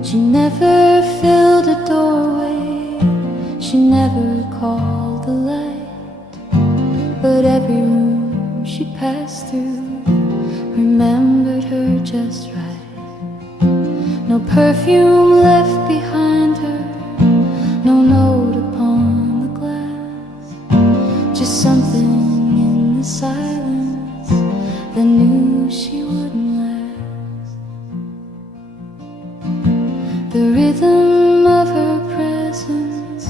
She never filled a doorway, she never called the light, but every room she passed through remembered her just right. No perfume left behind her, no note upon the glass, just something in the silence that knew she wouldn't last. The rhythm of her presence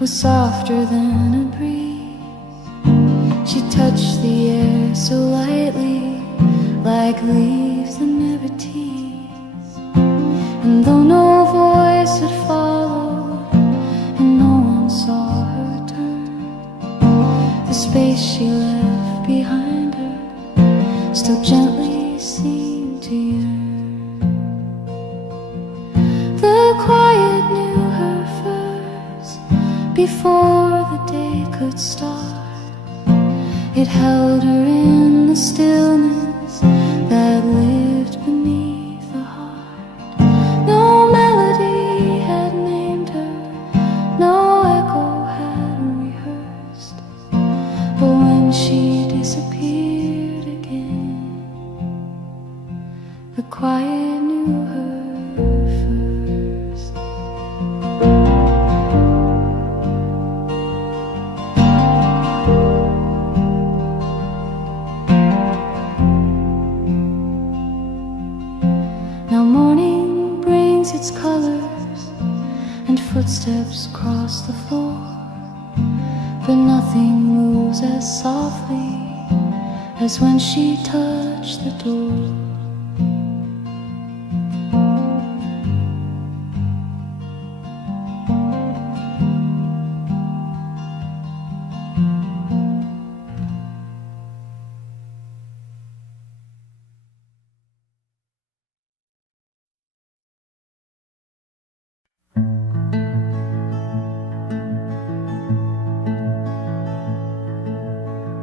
was softer than a breeze. She touched the air so lightly, like leaves that never tease. And though no voice had followed, and no one saw her turn, the space she left behind her still gently seemed to yearn. The quiet knew her first, before the day could start. It held her in the stillness that lived beneath the heart. No melody had named her, no echo had rehearsed, but when she disappeared again, the quiet knew her first. footsteps cross the floor, but nothing moves as softly as when she touched the door.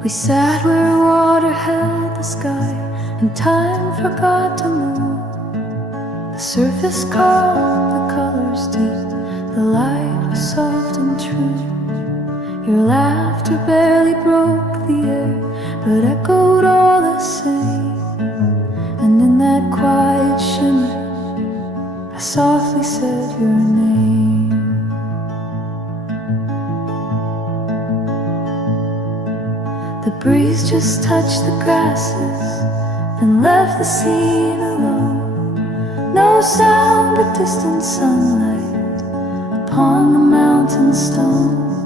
We sat where water held the sky and time forgot to move. The surface caught the colors deep, the light was soft and true. Your laughter barely broke the air, but echoed all the same. And in that quiet shimmer, I softly said your name. The breeze just touched the grasses and left the scene alone. No sound but distant sunlight upon the mountain stone.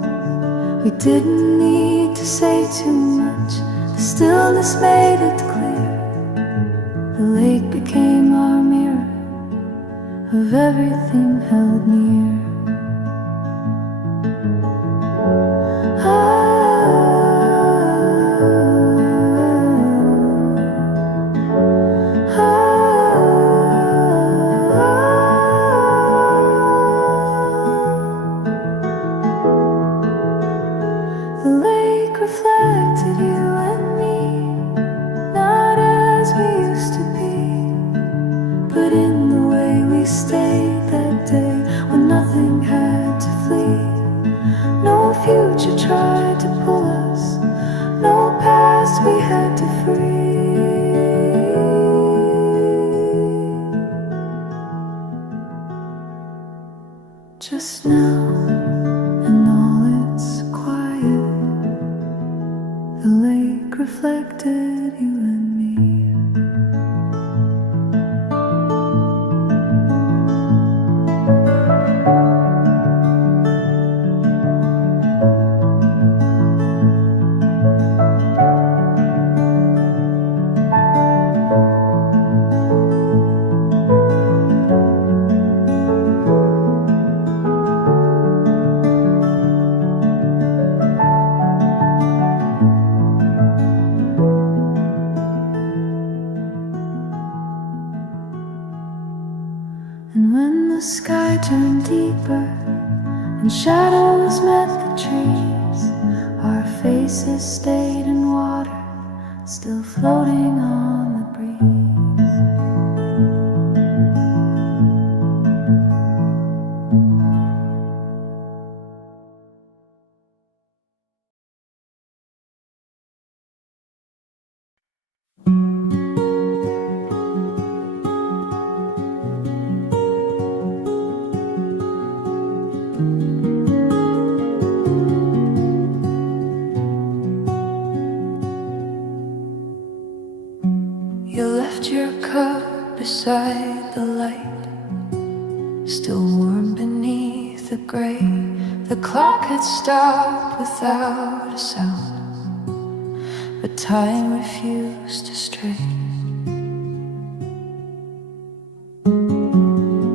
We didn't need to say too much, the stillness made it clear. The lake became our mirror of everything held near. Just now, and all its quiet, the lake reflected you and me. And when the sky turned deeper and shadows met the trees, our faces stayed in water, still floating on the breeze. You left your cup beside the light, still warm beneath the gray. The clock had stopped without a sound, but time refused to stray.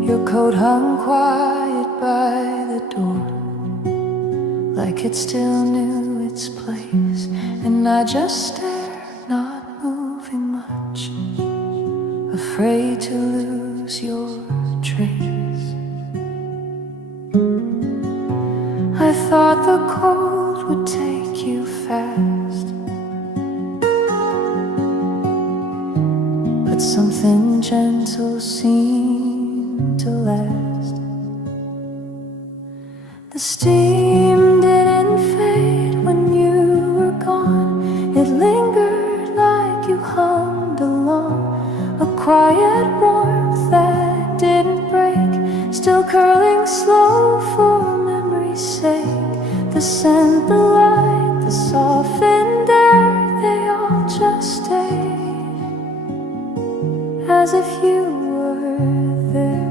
Your coat hung quiet by the door, like it still knew its place. And I just stared, not moving much, afraid to lose your trace. I thought the cold would take you fast, but something gentle seemed to last. The steam didn't fade when you were gone. It lingered like you hummed along, a quiet warmth that didn't break, still curling slow for memory's sake. The scent, the light, the softened air, they all just stayed, as if you were there.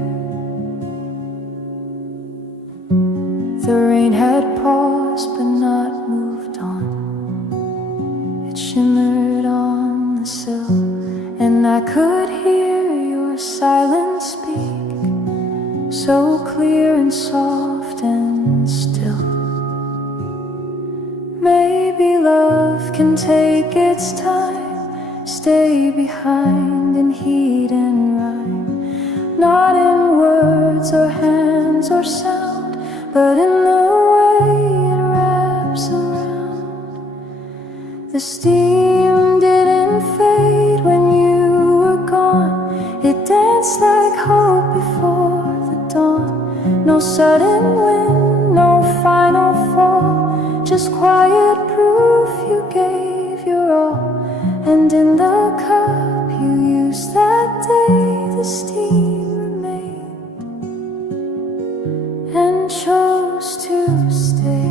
but not moved on. It shimmered on the sill, and I could hear your silence speak, so clear and soft and still. Maybe love can take its time, stay behind in heat and rhyme, not in words or hands or sound, but in the way it wraps around. The steam didn't fade when you were gone. It danced like hope before the dawn. No sudden wind, no final fall, just quiet proof you gave your all. And in the cup you used that day, the steam remained and chose to stay.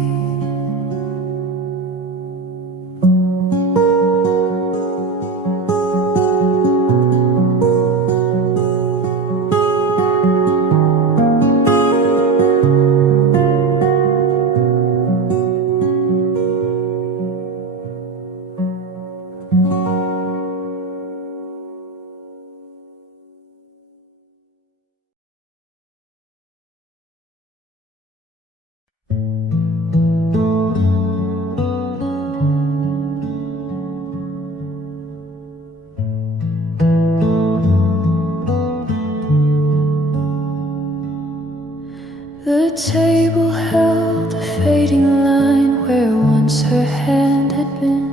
The table held a fading line where once her hand had been,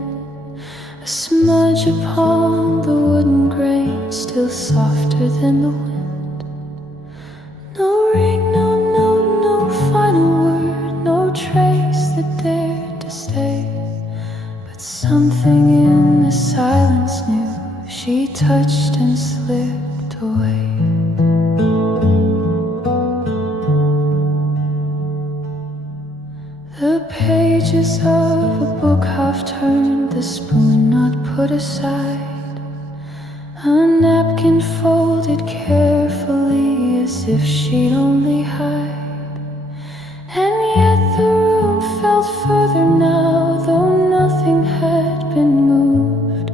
a smudge upon the wooden grain, still softer than the wind. No ring, no note, no final word, no trace that dared to stay. But something in the silence knew she touched and slipped away. The pages of a book half turned, the spoon not put aside, a napkin folded carefully as if she'd only hide. And yet the room felt further now, though nothing had been moved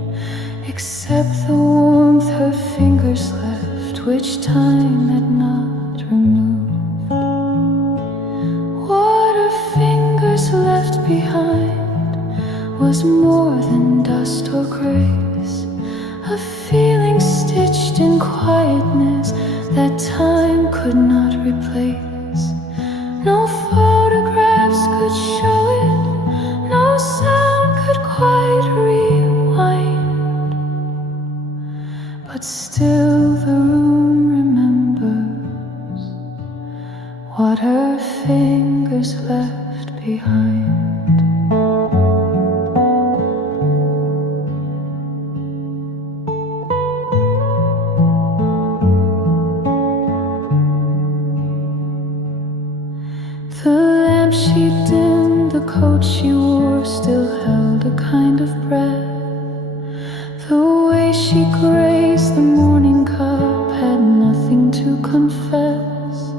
except the warmth her fingers left, which time had not removed. Left behind was more than dust or grace, a feeling stitched in quietness that time could not replace. No photographs could show it, no sound could quite rewind, but still the room remembers what her fingers left behind. The lamp she dimmed, the coat she wore still held a kind of breath. The way she grazed the morning cup had nothing to confess.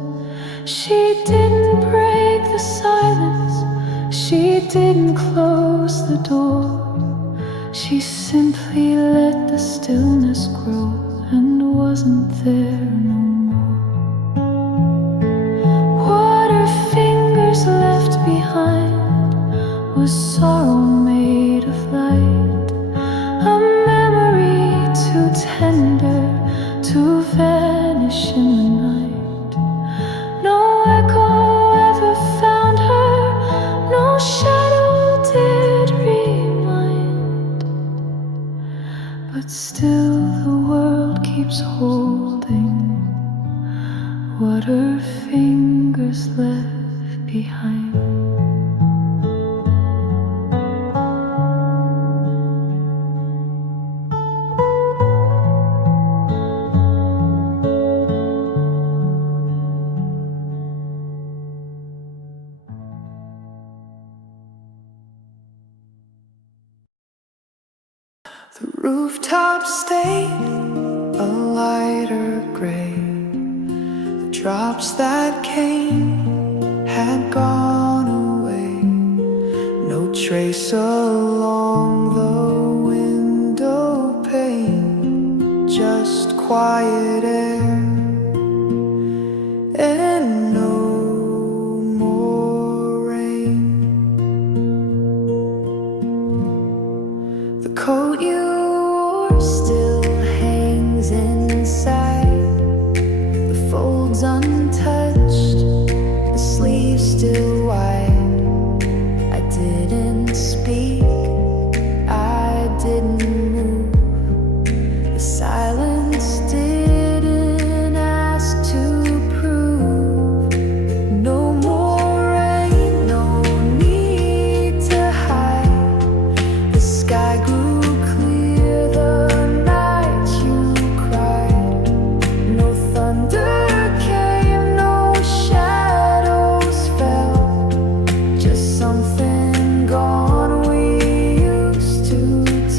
She didn't break the silence, she didn't close the door. She simply let the stillness grow and wasn't there no more. What her fingers left behind was sorrow made of light, a memory too tender to vanish in the night. No echo ever found her, no shadow did remind, but still the world keeps holding what her fingers left behind. The rooftop stayed a lighter gray. The drops that came had gone away. trace along the window pane, just quiet air and no more rain. The coat you wore still hangs inside, the folds untouched, the sleeves still wide. I didn't speak, I didn't move. The silence didn't ask to prove. No more rain, no need to hide. The sky grew clear the night you cried. No thunder came, no shadows fell, just something gone we used to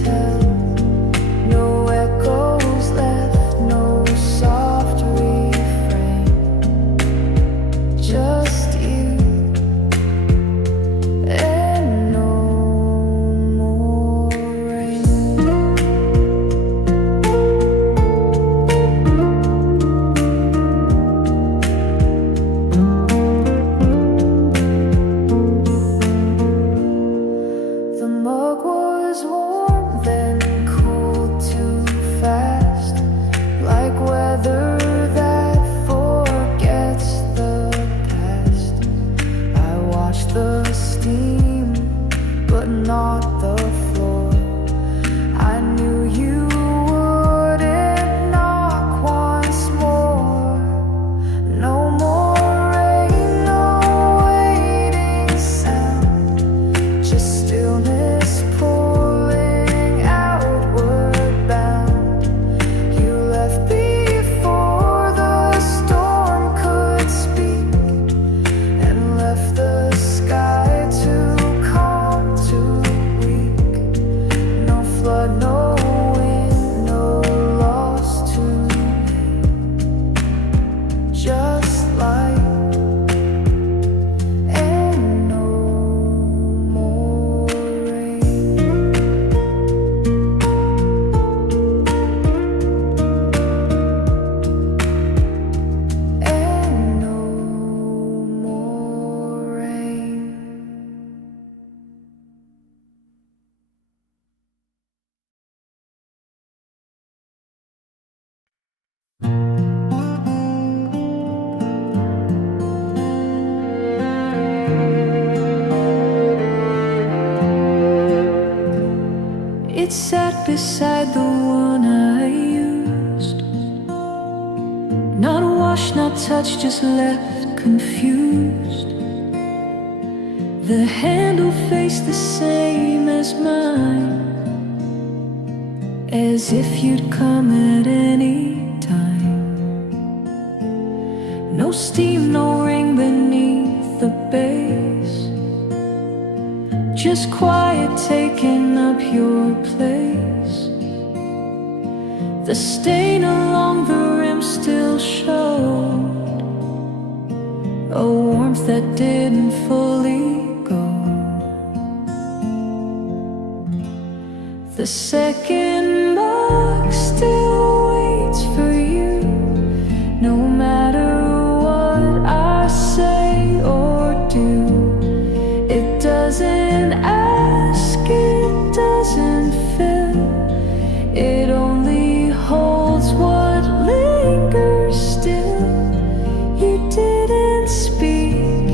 tell. No echoes left, no soft refrain, just you and no more rain. The mug was warm, then cooled too fast, like weather that forgets the past. I watched the steam, but not the floor. I knew you wouldn't knock once more. No more rain, no waiting sound, just stillness pulling outward bound. You left before the storm could speak, and left the sky too calm, too weak. No flood, no wind, no loss to make, just light and no more rain. And no more rain. It sat beside the one I used, not washed, not touched, just left confused. The handle faced the same as mine, as if you'd come at any time. No steam, no ring beneath the base, just quiet taking up your place. The stain along the rim still showed a warmth that didn't fully go. The second mug still waits for you, no matter what I say or do. It doesn't ask, it doesn't fill, it only holds what lingers still. You didn't speak,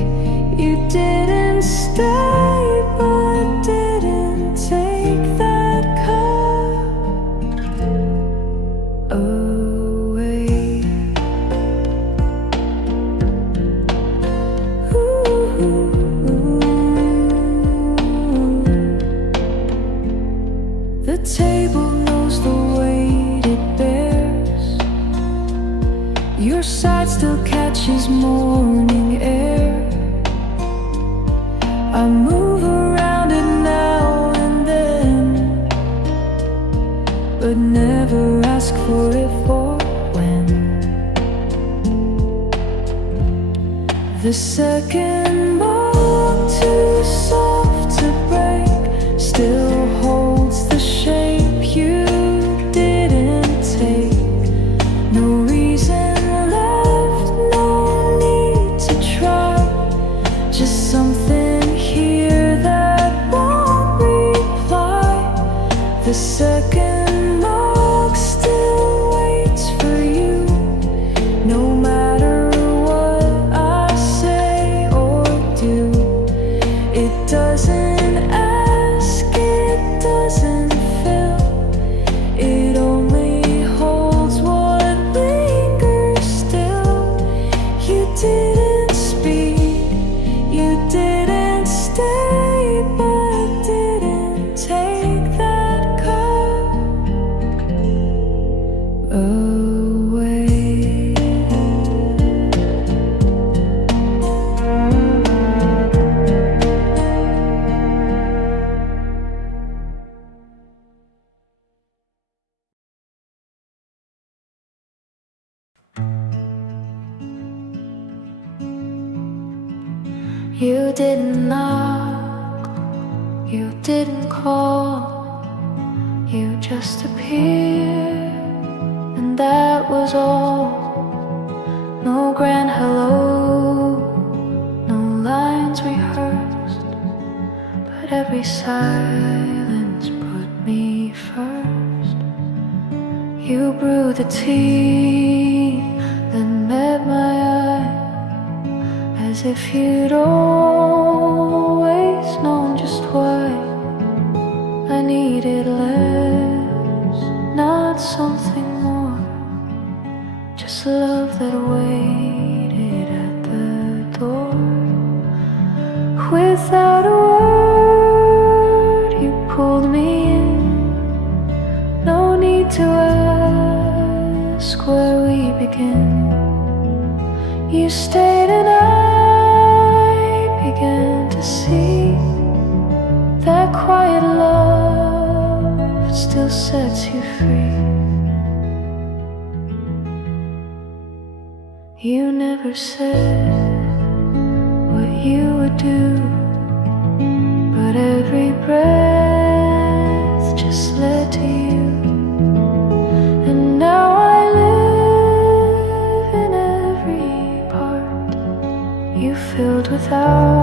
you didn't stay, but didn't take that cup away. The table knows the weight it bears, your side still catches morning air. I move around it now and then, but never ask for it for when. The second book too soft to break, You didn't knock, you didn't call, you just appeared, and that was all. No grand hello, no lines rehearsed, but every silence put me first. You brewed the tea, then met my eye, as if you'd always known just why I needed less, not something more, just love that waited at the door. Without a word, you pulled me in. No need to ask where we begin. You stayed and I began to see that quiet love still sets you free. You never said what you would do, but every breath just led to you. And now I live in every part you filled with our